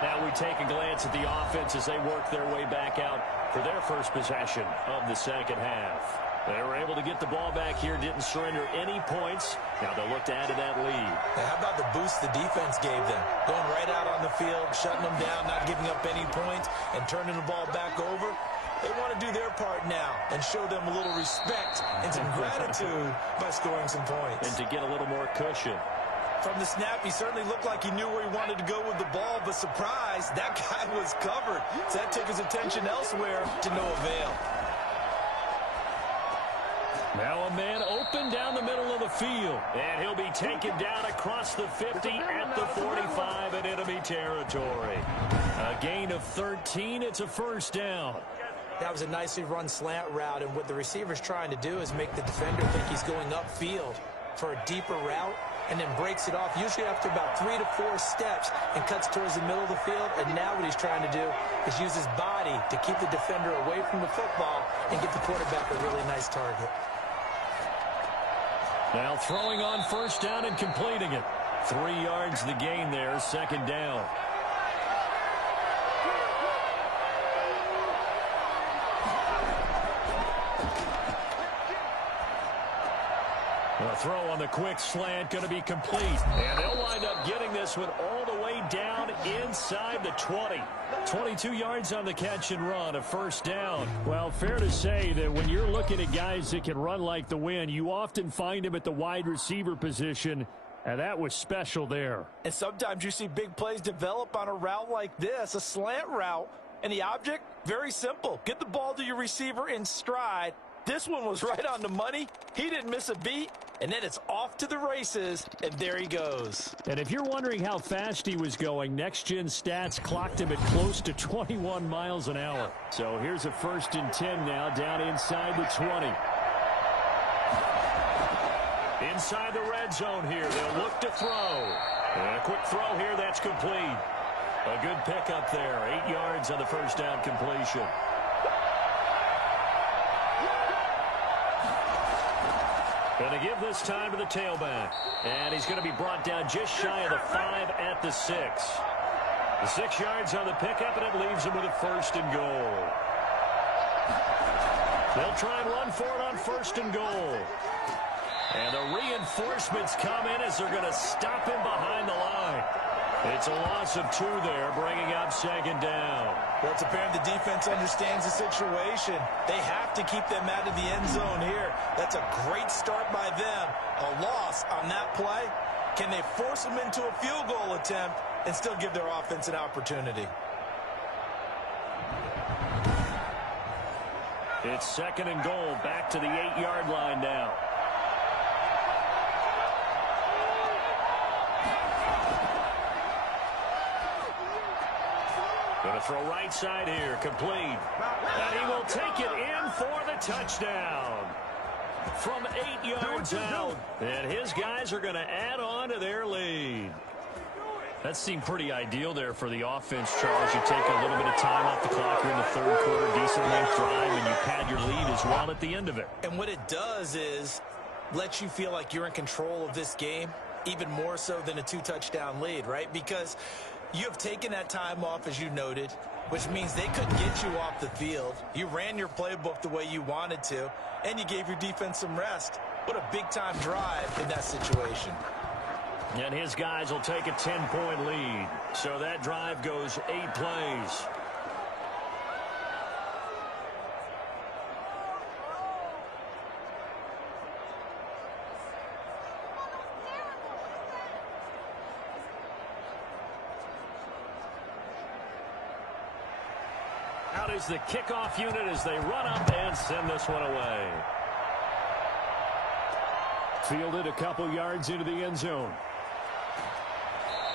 Now we take a glance at the offense as they work their way back out for their first possession of the second half. They were able to get the ball back here, didn't surrender any points. Now they'll look to add to that lead. Now, how about the boost the defense gave them? Going right out on the field, shutting them down, not giving up any points, and turning the ball back over. They want to do their part now and show them a little respect and some gratitude by scoring some points. And to get a little more cushion. From the snap, he certainly looked like he knew where he wanted to go with the ball, but surprise, that guy was covered. So that took his attention elsewhere to no avail. Now a man open down the middle of the field. And he'll be taken down across the 50 at the 45 in enemy territory. A gain of 13. It's a 1st down. That was a nicely run slant route, and what the receiver's trying to do is make the defender think he's going upfield for a deeper route, and then breaks it off, usually after about 3 to 4 steps, and cuts towards the middle of the field. And now what he's trying to do is use his body to keep the defender away from the football and get the quarterback a really nice target. Now throwing on 1st down and completing it. 3 yards the gain there, 2nd down. The throw on the quick slant going to be complete. And they'll wind up getting this one all the way down inside the 20. 22 yards on the catch and run, a first down. Well, fair to say that when you're looking at guys that can run like the wind, you often find them at the wide receiver position, and that was special there. And sometimes you see big plays develop on a route like this, a slant route, and the object, very simple. Get the ball to your receiver in stride. This one was right on the money. He didn't miss a beat. And then it's off to the races, and there he goes. And if you're wondering how fast he was going, next-gen stats clocked him at close to 21 miles an hour. So here's a 1st and 10 now, down inside the 20. Inside the red zone here, they'll look to throw. And a quick throw here, that's complete. A good pickup there, 8 yards on the first down completion. Going to give this time to the tailback. And he's going to be brought down just shy of the 5 at the 6. The 6 yards on the pickup, and it leaves him with a 1st and goal. They'll try and run for it on 1st and goal. And the reinforcements come in as they're going to stop him behind the line. It's a loss of 2 there, bringing up 2nd down. Well, it's apparent the defense understands the situation. They have to keep them out of the end zone here. That's a great start by them. A loss on that play. Can they force them into a field goal attempt and still give their offense an opportunity? It's 2nd and goal, back to the 8-yard line now. Going to throw right side here, complete. And he will take it in for the touchdown. From 8 yards out. And his guys are going to add on to their lead. That seemed pretty ideal there for the offense, Charles. You take a little bit of time off the clock here in the 3rd quarter, decent length drive, and you pad your lead as well at the end of it. And what it does is let you feel like you're in control of this game, even more so than a 2-touchdown lead, right? Because you have taken that time off, as you noted, which means they couldn't get you off the field. You ran your playbook the way you wanted to, and you gave your defense some rest. What a big-time drive in that situation. And his guys will take a 10-point lead. So that drive goes 8 plays. Out is the kickoff unit as they run up and send this one away. Fielded a couple yards into the end zone.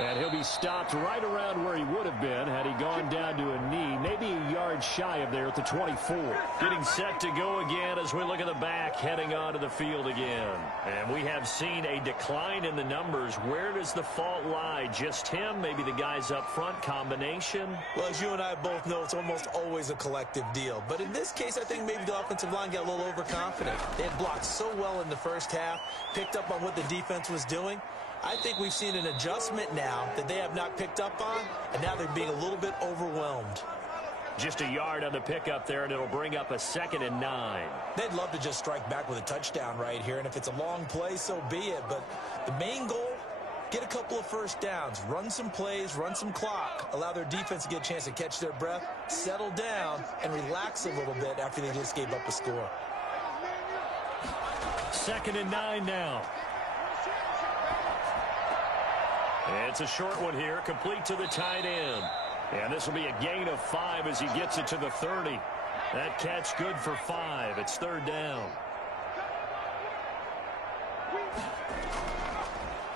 And he'll be stopped right around where he would have been had he gone down to a knee, maybe a yard shy of there at the 24. Getting set to go again as we look at the back, heading onto the field again. And we have seen a decline in the numbers. Where does the fault lie? Just him? Maybe the guys up front? Combination? Well, as you and I both know, it's almost always a collective deal. But in this case, I think maybe the offensive line got a little overconfident. They had blocked so well in the first half, picked up on what the defense was doing. I think we've seen an adjustment now that they have not picked up on, and now they're being a little bit overwhelmed. Just a yard on the pickup there, and it'll bring up a 2nd and 9. They'd love to just strike back with a touchdown right here, and if it's a long play, so be it. But the main goal, get a couple of first downs, run some plays, run some clock, allow their defense to get a chance to catch their breath, settle down, and relax a little bit after they just gave up a score. 2nd and 9 now. It's a short one here, complete to the tight end. And this will be a gain of 5 as he gets it to the 30. That catch good for 5. It's 3rd down.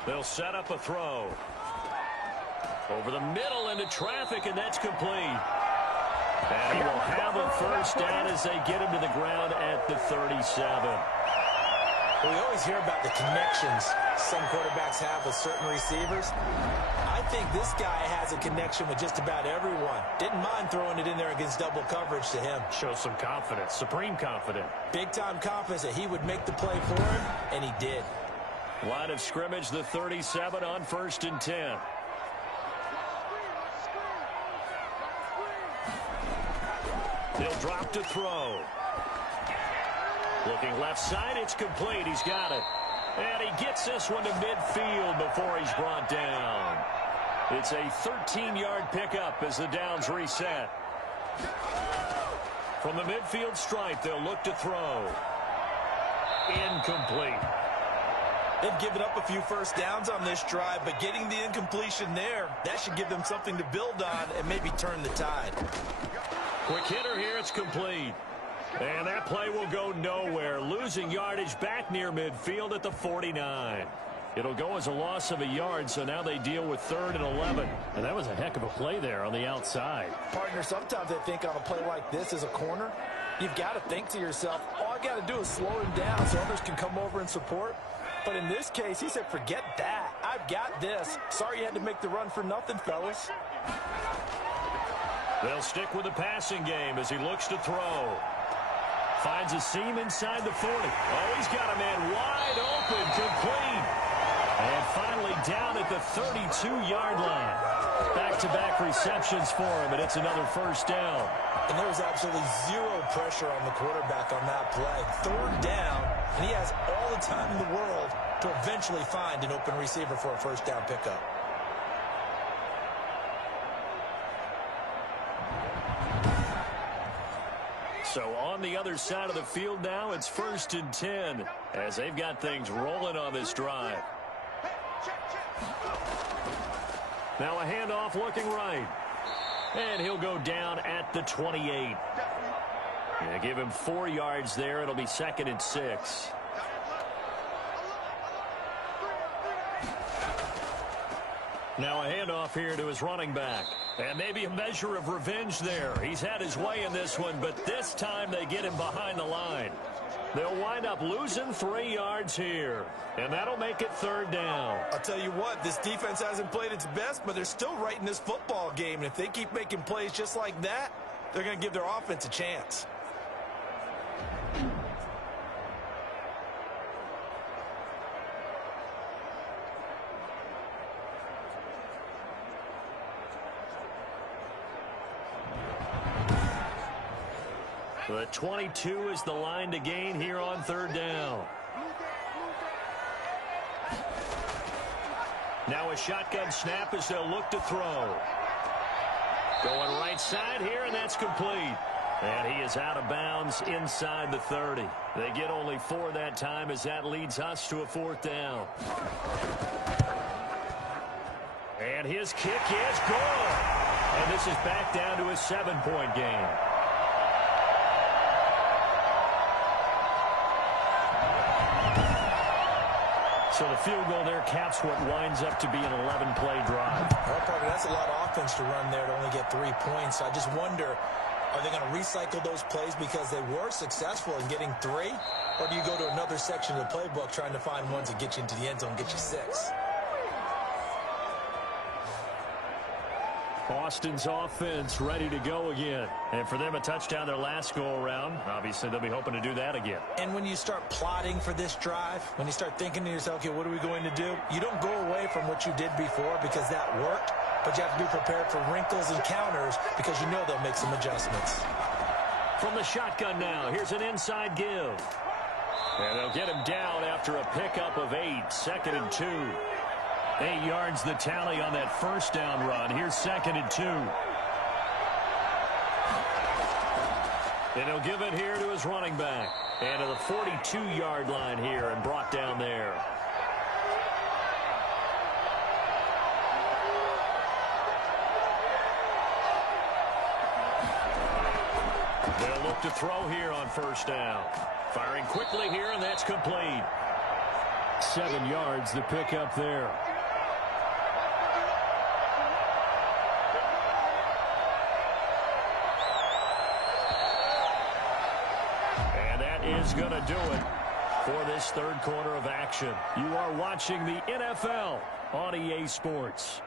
They'll set up a throw. Over the middle into traffic, and that's complete. And he will have a first down as they get him to the ground at the 37. We always hear about the connections some quarterbacks have with certain receivers. I think this guy has a connection with just about everyone. Didn't mind throwing it in there against double coverage to him. Shows some confidence, supreme confidence. Big-time confidence that he would make the play for him, and he did. Line of scrimmage, the 37 on 1st and 10. He'll drop to throw. Looking left side, it's complete. He's got it. And he gets this one to midfield before he's brought down. It's a 13-yard pickup as the downs reset. From the midfield stripe, they'll look to throw. Incomplete. They've given up a few first downs on this drive, but getting the incompletion there, that should give them something to build on and maybe turn the tide. Quick hitter here, it's complete. And that play will go nowhere, losing yardage back near midfield at the 49. It'll go as a loss of a yard, so now they deal with 3rd and 11. And that was a heck of a play there on the outside. Partner, sometimes I think on a play like this as a corner, you've got to think to yourself, all I got to do is slow him down so others can come over and support. But in this case, he said, forget that. I've got this. Sorry you had to make the run for nothing, fellas. They'll stick with the passing game as he looks to throw. Finds a seam inside the 40. Oh, he's got a man wide open, complete. And finally down at the 32-yard line. Back-to-back receptions for him, and it's another first down. And there was absolutely zero pressure on the quarterback on that play. 3rd down, and he has all the time in the world to eventually find an open receiver for a first down pickup. So on the other side of the field now, it's 1st and 10 as they've got things rolling on this drive. Now a handoff looking right. And he'll go down at the 28. Yeah, give him 4 yards there. It'll be 2nd and 6. Now a handoff here to his running back. And maybe a measure of revenge there. He's had his way in this one, but this time they get him behind the line. They'll wind up losing 3 yards here. And that'll make it 3rd down. I'll tell you what, this defense hasn't played its best, but they're still right in this football game. And if they keep making plays just like that, they're going to give their offense a chance. The 22 is the line to gain here on 3rd down. Now a shotgun snap as they'll look to throw. Going right side here, and that's complete. And he is out of bounds inside the 30. They get only 4 that time as that leads us to a 4th down. And his kick is good. And this is back down to a 7-point game. So the field goal there caps what winds up to be an 11-play drive. Well, partner, that's a lot of offense to run there to only get 3 points. I just wonder, are they going to recycle those plays because they were successful in getting 3? Or do you go to another section of the playbook trying to find ones that get you into the end zone and get you 6? Austin's offense ready to go again. And for them, a touchdown their last go-around. Obviously, they'll be hoping to do that again. And when you start plotting for this drive, when you start thinking to yourself, okay, what are we going to do? You don't go away from what you did before because that worked, but you have to be prepared for wrinkles and counters because you know they'll make some adjustments. From the shotgun now, here's an inside give. And they'll get him down after a pickup of 8, 2nd and 2. 8 yards the tally on that first down run. Here's 2nd and 2. And he'll give it here to his running back. And to the 42-yard line here and brought down there. They'll look to throw here on first down. Firing quickly here, and that's complete. 7 yards the pickup there. Is going to do it for this 3rd quarter of action. You are watching the NFL on EA Sports.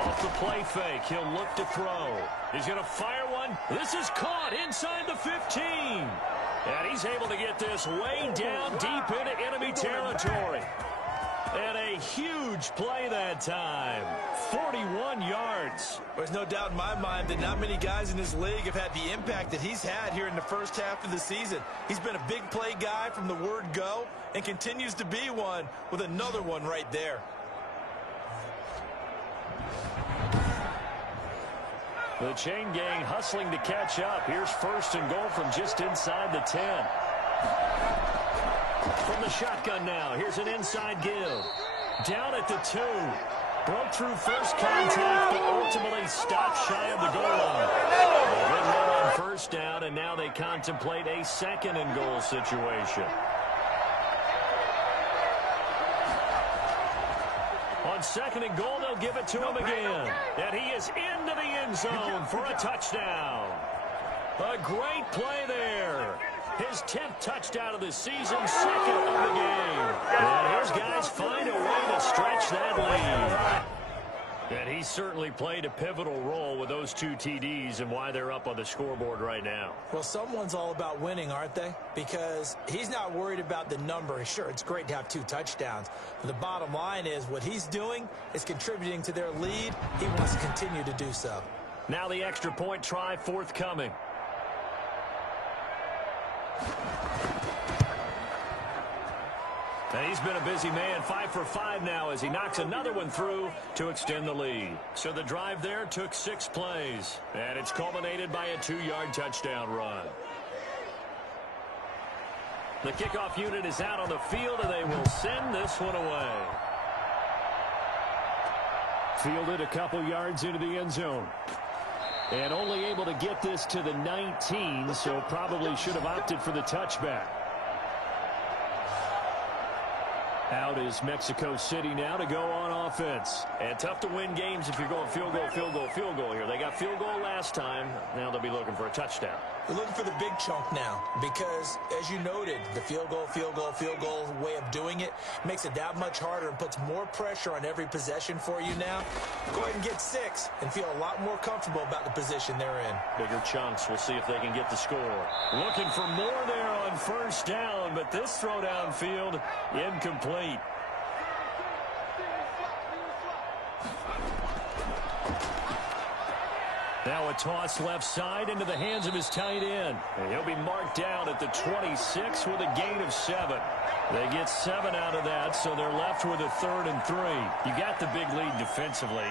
Off the play fake, he'll look to throw. He's going to fire one. This is caught inside the 15. And he's able to get this way down deep into enemy territory. And a a huge play that time. 41 yards. There's no doubt in my mind that not many guys in this league have had the impact that he's had here in the first half of the season. He's been a big play guy from the word go and continues to be one with another one right there. The chain gang hustling to catch up. Here's 1st and goal from just inside the 10. From the shotgun now, here's an inside give. Down at the 2. Broke through first contact, but ultimately stopped shy of the goal line. A good run on 1st down, and now they contemplate a 2nd and goal situation. On 2nd and goal, they'll give it to him again. And he is into the end zone for a touchdown. A great play there. His 10th touchdown of the season, 2nd of the game. And his guys find a way to stretch that lead. And he certainly played a pivotal role with those 2 TDs and why they're up on the scoreboard right now. Well, someone's all about winning, aren't they? Because he's not worried about the number. Sure, it's great to have 2 touchdowns. But the bottom line is what he's doing is contributing to their lead. He wants to continue to do so. Now the extra point try forthcoming. And he's been a busy man, 5 for 5 now as he knocks another one through to extend the lead. So the drive there took 6 plays, and it's culminated by a 2-yard touchdown run. The kickoff unit is out on the field, and they will send this one away. Fielded a couple yards into the end zone. And only able to get this to the 19, so probably should have opted for the touchback. Out is Mexico City now to go on offense. And tough to win games if you're going field goal, field goal, field goal here. They got field goal last time. Now they'll be looking for a touchdown. They're looking for the big chunk now because, as you noted, the field goal way of doing it makes it that much harder and puts more pressure on every possession for you now. Go ahead and get 6 and feel a lot more comfortable about the position they're in. Bigger chunks. We'll see if they can get the score. Looking for more there on 1st down, but this throw downfield incomplete. Now a toss left side into the hands of his tight end. And he'll be marked down at the 26 with a gain of 7. They get 7 out of that, so they're left with a 3rd and 3. You got the big lead defensively.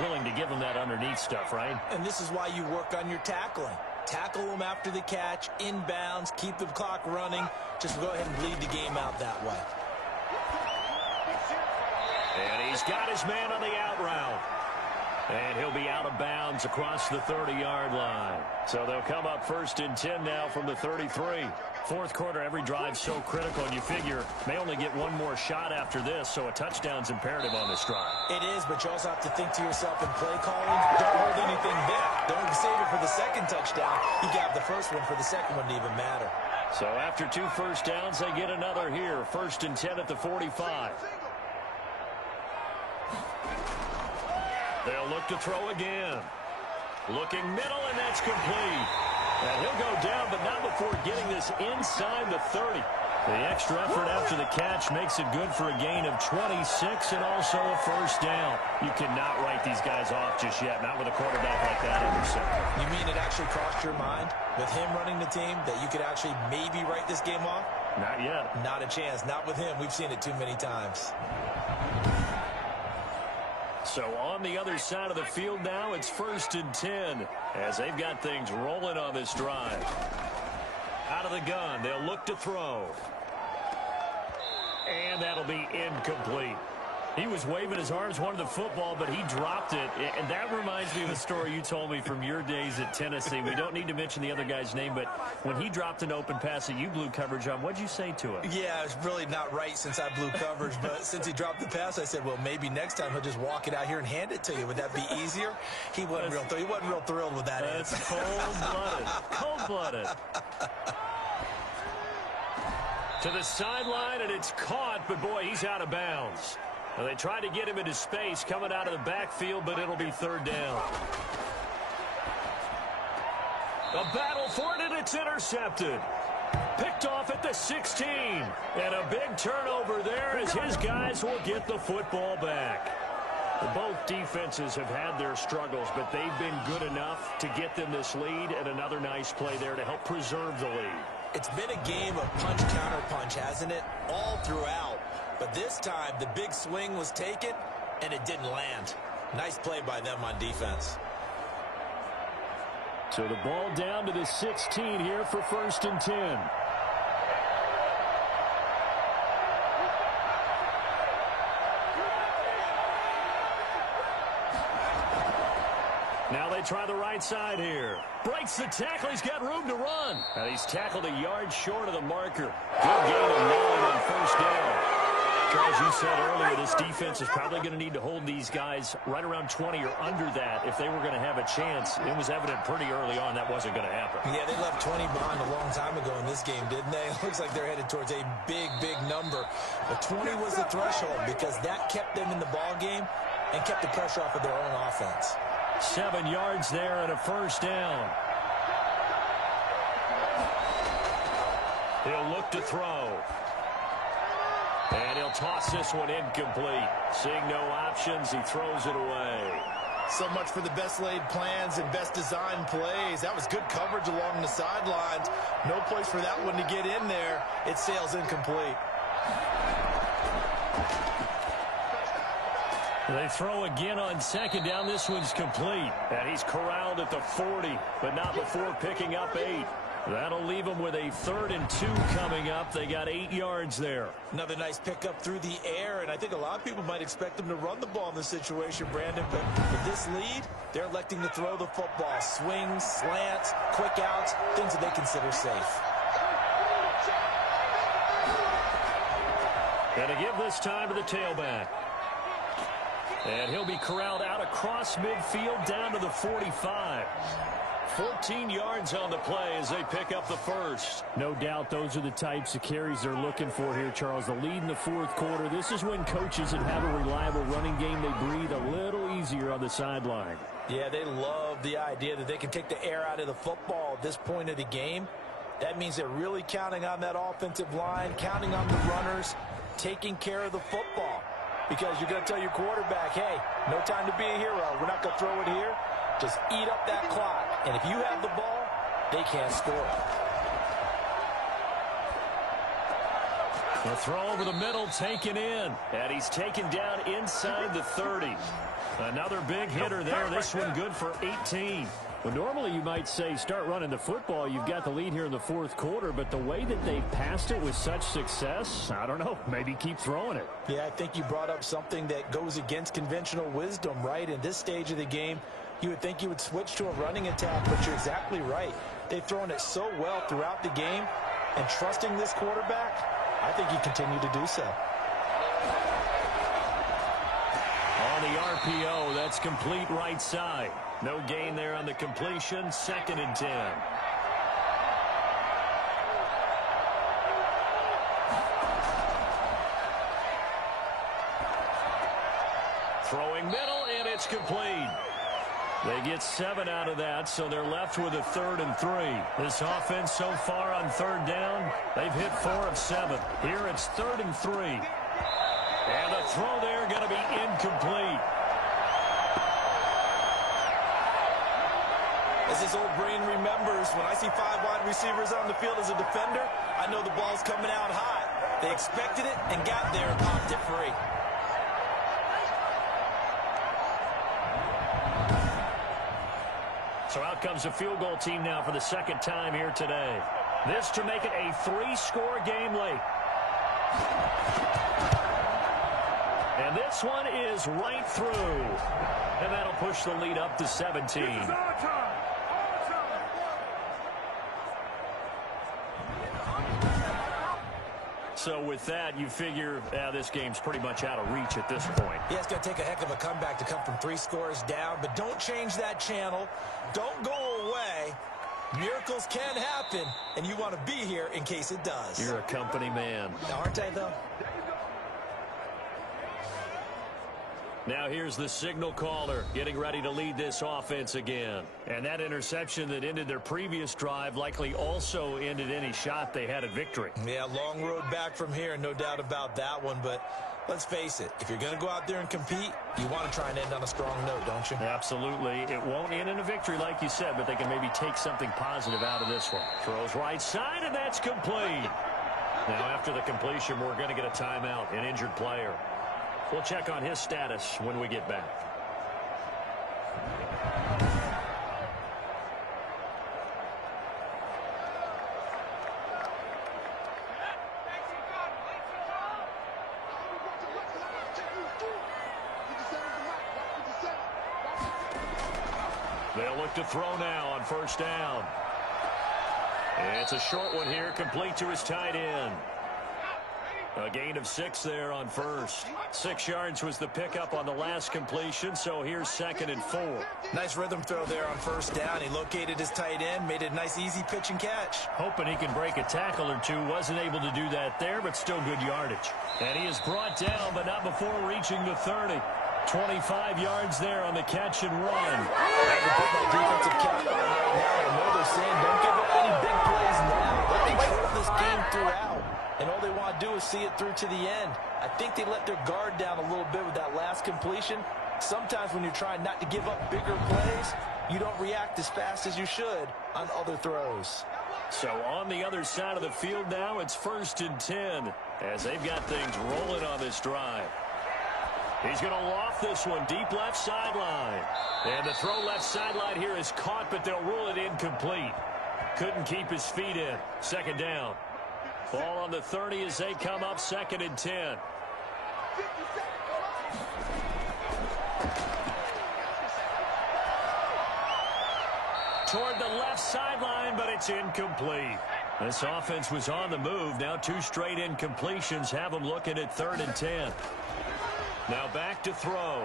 Willing to give them that underneath stuff, right? And this is why you work on your tackling. Tackle them after the catch, inbounds, keep the clock running. Just go ahead and bleed the game out that way. And he's got his man on the out route. And he'll be out of bounds across the 30-yard line. So they'll come up 1st and 10 now from the 33. 4th quarter, every drive so critical, and you figure may only get one more shot after this, so a touchdown's imperative on this drive. It is, but you also have to think to yourself in play calling, don't hold anything back. Don't save it for the 2nd touchdown. You got the 1st one for the 2nd one to even matter. So after 2 first downs, they get another here. 1st and 10 at the 45. They'll look to throw again. Looking middle, and that's complete. And he'll go down, but not before getting this inside the 30. The extra effort after the catch makes it good for a gain of 26 and also a 1st down. You cannot write these guys off just yet, not with a quarterback like that under center. You mean it actually crossed your mind with him running the team that you could actually maybe write this game off? Not yet. Not a chance. Not with him. We've seen it too many times. So on the other side of the field now, it's 1st and 10 as they've got things rolling on this drive. Out of the gun, they'll look to throw. And that'll be incomplete. He was waving his arms, wanted the football, but he dropped it. And that reminds me of a story you told me from your days at Tennessee. We don't need to mention the other guy's name, but when he dropped an open pass that you blew coverage on, what'd you say to him? Yeah, it's really not right since I blew coverage, but since he dropped the pass, I said, well, maybe next time he'll just walk it out here and hand it to you. Would that be easier? He wasn't real thrilled with that. That's cold-blooded. Cold-blooded. To the sideline, and it's caught, but boy, he's out of bounds. Well, they tried to get him into space coming out of the backfield, but it'll be 3rd down. A battle for it, and it's intercepted. picked off at the 16. And a big turnover there as his guys will get the football back. Both defenses have had their struggles, but they've been good enough to get them this lead, and another nice play there to help preserve the lead. It's been a game of punch-counter-punch, hasn't it? All throughout. But this time, the big swing was taken, and it didn't land. Nice play by them on defense. So the ball down to the 16 here for 1st and 10. Now they try the right side here. Breaks the tackle. He's got room to run. And he's tackled a yard short of the marker. Good gain of 9 on 1st down. Charles, you said earlier this defense is probably going to need to hold these guys right around 20 or under that if they were going to have a chance. It was evident pretty early on that wasn't going to happen. Yeah, they left 20 behind a long time ago in this game, didn't they? It looks like they're headed towards a big, big number. But 20 was the threshold because that kept them in the ball game and kept the pressure off of their own offense. 7 yards there and a 1st down. He'll look to throw. And he'll toss this one incomplete. Seeing no options, he throws it away. So much for the best laid plans and best designed plays. That was good coverage along the sidelines. No place for that one to get in there. It sails incomplete. They throw again on 2nd down. This one's complete. And he's corralled at the 40, but not before picking up 8. That'll leave them with a 3rd and 2 coming up. They got 8 yards there. Another nice pickup through the air, and I think a lot of people might expect them to run the ball in this situation, Brandon. But with this lead, they're electing to throw the football. Swings, slants, quick outs, things that they consider safe. And to give this time to the tailback. And he'll be corralled out across midfield down to the 45. 14 yards on the play as they pick up the 1st. No doubt those are the types of carries they're looking for here, Charles. The lead in the 4th quarter. This is when coaches that have a reliable running game, they breathe a little easier on the sideline. Yeah, they love the idea that they can take the air out of the football at this point of the game. That means they're really counting on that offensive line, counting on the runners, taking care of the football. Because you're going to tell your quarterback, hey, no time to be a hero. We're not going to throw it here. Just eat up that clock. And if you have the ball, they can't score. The throw over the middle taken in. And he's taken down inside the 30. Another big hitter there. This one good for 18. Well, normally you might say start running the football. You've got the lead here in the 4th quarter, but the way that they've passed it with such success, I don't know, maybe keep throwing it. Yeah, I think you brought up something that goes against conventional wisdom, right? In this stage of the game, you would think you would switch to a running attack, but you're exactly right. They've thrown it so well throughout the game, and trusting this quarterback, I think you continue to do so. On the RPO, that's complete right side. No gain there on the completion. 2nd and 10. Throwing middle, and it's complete. They get 7 out of that, so they're left with a 3rd and 3. This offense so far on 3rd down, they've hit 4 of 7. Here it's 3rd and 3. And the throw there going to be incomplete. As his old brain remembers, when I see 5 wide receivers on the field as a defender, I know the ball's coming out hot. They expected it and got there and popped it free. So out comes the field goal team now for the 2nd time here today. This to make it a 3-score game late. And this one is right through. And that'll push the lead up to 17. So with that, you figure this game's pretty much out of reach at this point. Yeah, it's going to take a heck of a comeback to come from 3 scores down, but don't change that channel. Don't go away. Miracles can happen, and you want to be here in case it does. You're a company man. Aren't I, though? Now here's the signal caller getting ready to lead this offense again. And that interception that ended their previous drive likely also ended any shot they had at victory. Yeah, long road back from here, no doubt about that one. But let's face it, if you're going to go out there and compete, you want to try and end on a strong note, don't you? Absolutely. It won't end in a victory like you said, but they can maybe take something positive out of this one. Throws right side, and that's complete. Now after the completion, we're going to get a timeout, an injured player. We'll check on his status when we get back. They'll look to throw now on first down. It's a short one here, complete to his tight end. A gain of 6 there on first. 6 yards was the pickup on the last completion, so here's 2nd and 4. Nice rhythm throw there on first down. He located his tight end, made it a nice easy pitch and catch. Hoping he can break a tackle or two. Wasn't able to do that there, but still good yardage. And he is brought down, but not before reaching the 30. 25 yards there on the catch and run. I can put my defensive cap on right now. I know they're saying don't give up any big plays now, but they control this game throughout. And all they want to do is see it through to the end. I think they let their guard down a little bit with that last completion. Sometimes when you're trying not to give up bigger plays, you don't react as fast as you should on other throws. So on the other side of the field now, it's 1st and 10 as they've got things rolling on this drive. He's going to loft this one deep left sideline. And the throw left sideline here is caught, but they'll rule it incomplete. Couldn't keep his feet in. 2nd down. Ball on the 30 as they come up, 2nd and 10. Toward the left sideline, but it's incomplete. This offense was on the move. Now 2 straight incompletions have them looking at 3rd and 10. Now back to throw.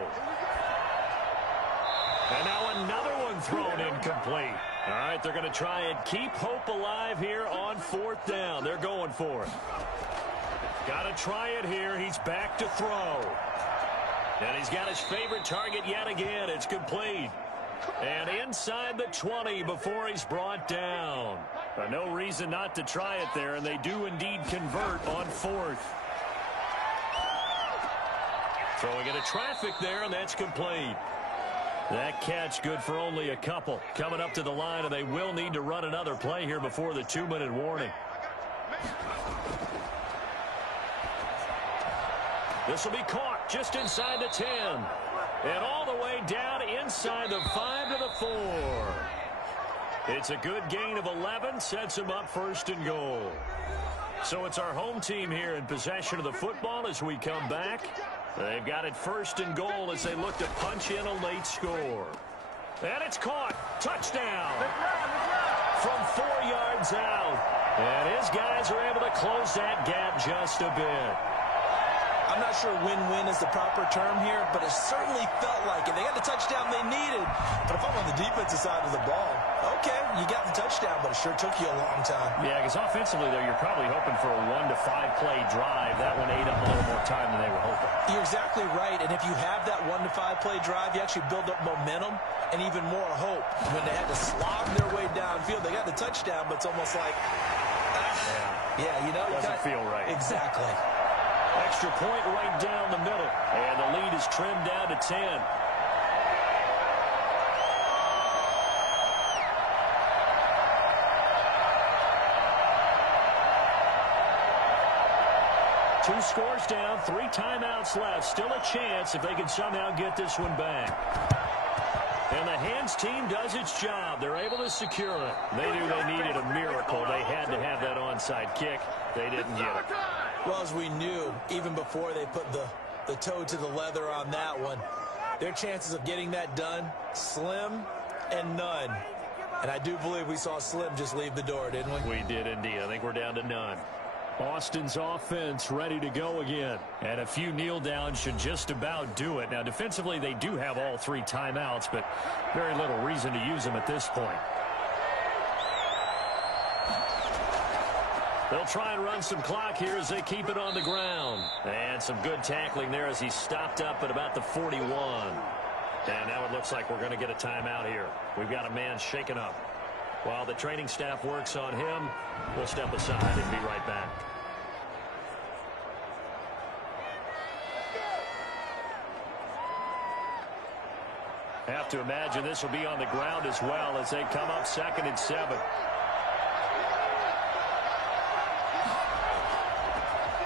And now another one thrown incomplete. All right, they're going to try and keep hope alive here on 4th down. They're going for it. Got to try it here. He's back to throw. And he's got his favorite target yet again. It's complete. And inside the 20 before he's brought down. But no reason not to try it there, and they do indeed convert on 4th. Throwing into traffic there, and that's complete. That catch good for only a couple. Coming up to the line, and they will need to run another play here before the 2-minute warning. This will be caught just inside the 10. And all the way down inside the 5 to the 4. It's a good gain of 11, sets him up 1st and goal. So it's our home team here in possession of the football as we come back. They've got it 1st and goal as they look to punch in a late score. And it's caught. Touchdown. From 4 yards out. And his guys are able to close that gap just a bit. I'm not sure win-win is the proper term here, but it certainly felt like it. They got the touchdown they needed. But if I'm on the defensive side of the ball, okay, you got the touchdown, but it sure took you a long time. Yeah, because offensively, though, you're probably hoping for a 1 to 5 play drive. That one ate up a little more time than they were hoping. You're exactly right, and if you have that 1 to 5 play drive, you actually build up momentum and even more hope. When they had to slog their way downfield, they got the touchdown, but it's almost like, yeah, you know. Doesn't feel right. Exactly. Extra point right down the middle. And the lead is trimmed down to 10. Two scores down, 3 timeouts left. Still a chance if they can somehow get this one back. And the hands team does its job. They're able to secure it. They knew they needed a miracle. They had to have that onside kick. They didn't get it. Well, as we knew, even before they put the toe to the leather on that one, their chances of getting that done, slim and none. And I do believe we saw Slim just leave the door, didn't we? We did indeed. I think we're down to none. Austin's offense ready to go again. And a few kneel downs should just about do it. Now, defensively, they do have all 3 timeouts, but very little reason to use them at this point. They'll try and run some clock here as they keep it on the ground. And some good tackling there as he stopped up at about the 41. And now it looks like we're going to get a timeout here. We've got a man shaken up. While the training staff works on him, we'll step aside and be right back. Have to imagine this will be on the ground as well as they come up 2nd and 7.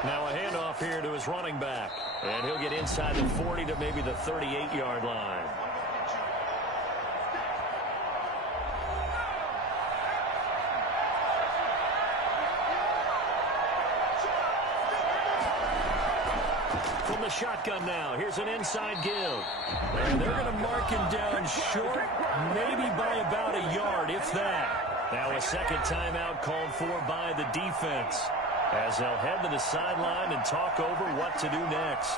Now a handoff here to his running back. And he'll get inside the 40 to maybe the 38-yard line. From the shotgun now, here's an inside give. And they're going to mark him down short, maybe by about a yard, if that. Now a second timeout called for by the defense, as they'll head to the sideline and talk over what to do next.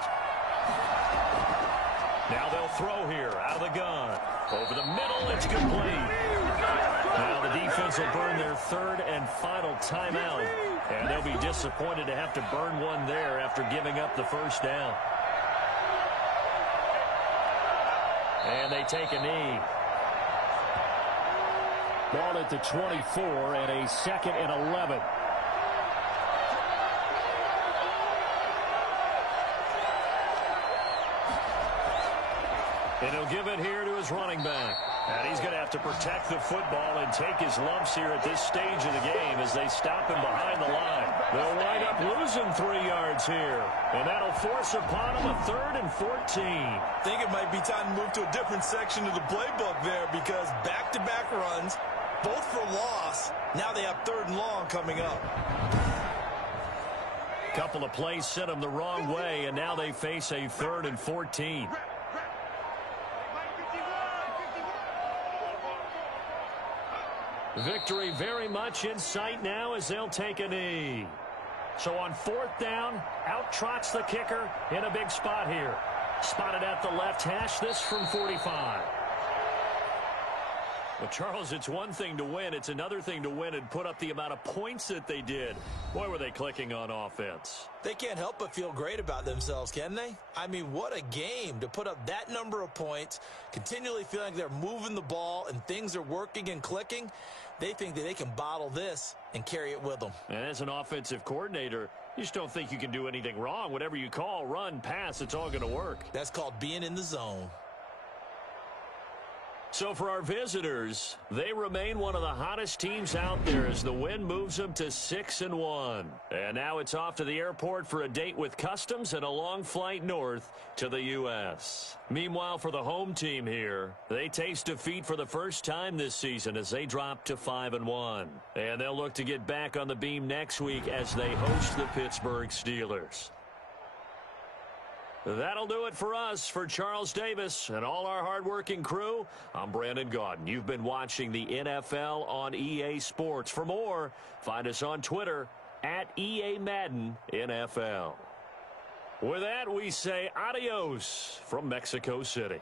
Now they'll throw here out of the gun. Over the middle, it's complete. Now the defense will burn their 3rd and final timeout. And they'll be disappointed to have to burn one there after giving up the first down. And they take a knee. Ball at the 24 and a 2nd and 11. And he'll give it here to his running back. And he's going to have to protect the football and take his lumps here at this stage of the game as they stop him behind the line. They'll wind up losing 3 yards here. And that'll force upon him a 3rd and 14. I think it might be time to move to a different section of the playbook there, because back-to-back runs, both for loss. Now they have 3rd and long coming up. Couple of plays sent them the wrong way, and now they face a 3rd and 14. Victory very much in sight now as they'll take a knee. So on 4th down, out trots the kicker in a big spot here. Spotted at the left hash, this from 45. Well, Charles, it's one thing to win. It's another thing to win and put up the amount of points that they did. Boy, were they clicking on offense. They can't help but feel great about themselves, can they? I mean, what a game to put up that number of points, continually feeling like they're moving the ball and things are working and clicking. They think that they can bottle this and carry it with them. And as an offensive coordinator, you just don't think you can do anything wrong. Whatever you call, run, pass, it's all going to work. That's called being in the zone. So for our visitors, they remain one of the hottest teams out there as the win moves them to 6-1. And now it's off to the airport for a date with Customs and a long flight north to the U.S. Meanwhile, for the home team here, they taste defeat for the first time this season as they drop to 5-1. And they'll look to get back on the beam next week as they host the Pittsburgh Steelers. That'll do it for us. For Charles Davis and all our hardworking crew, I'm Brandon Gaudin. You've been watching the NFL on EA Sports. For more, find us on Twitter at EA Madden NFL. With that, we say adios from Mexico City.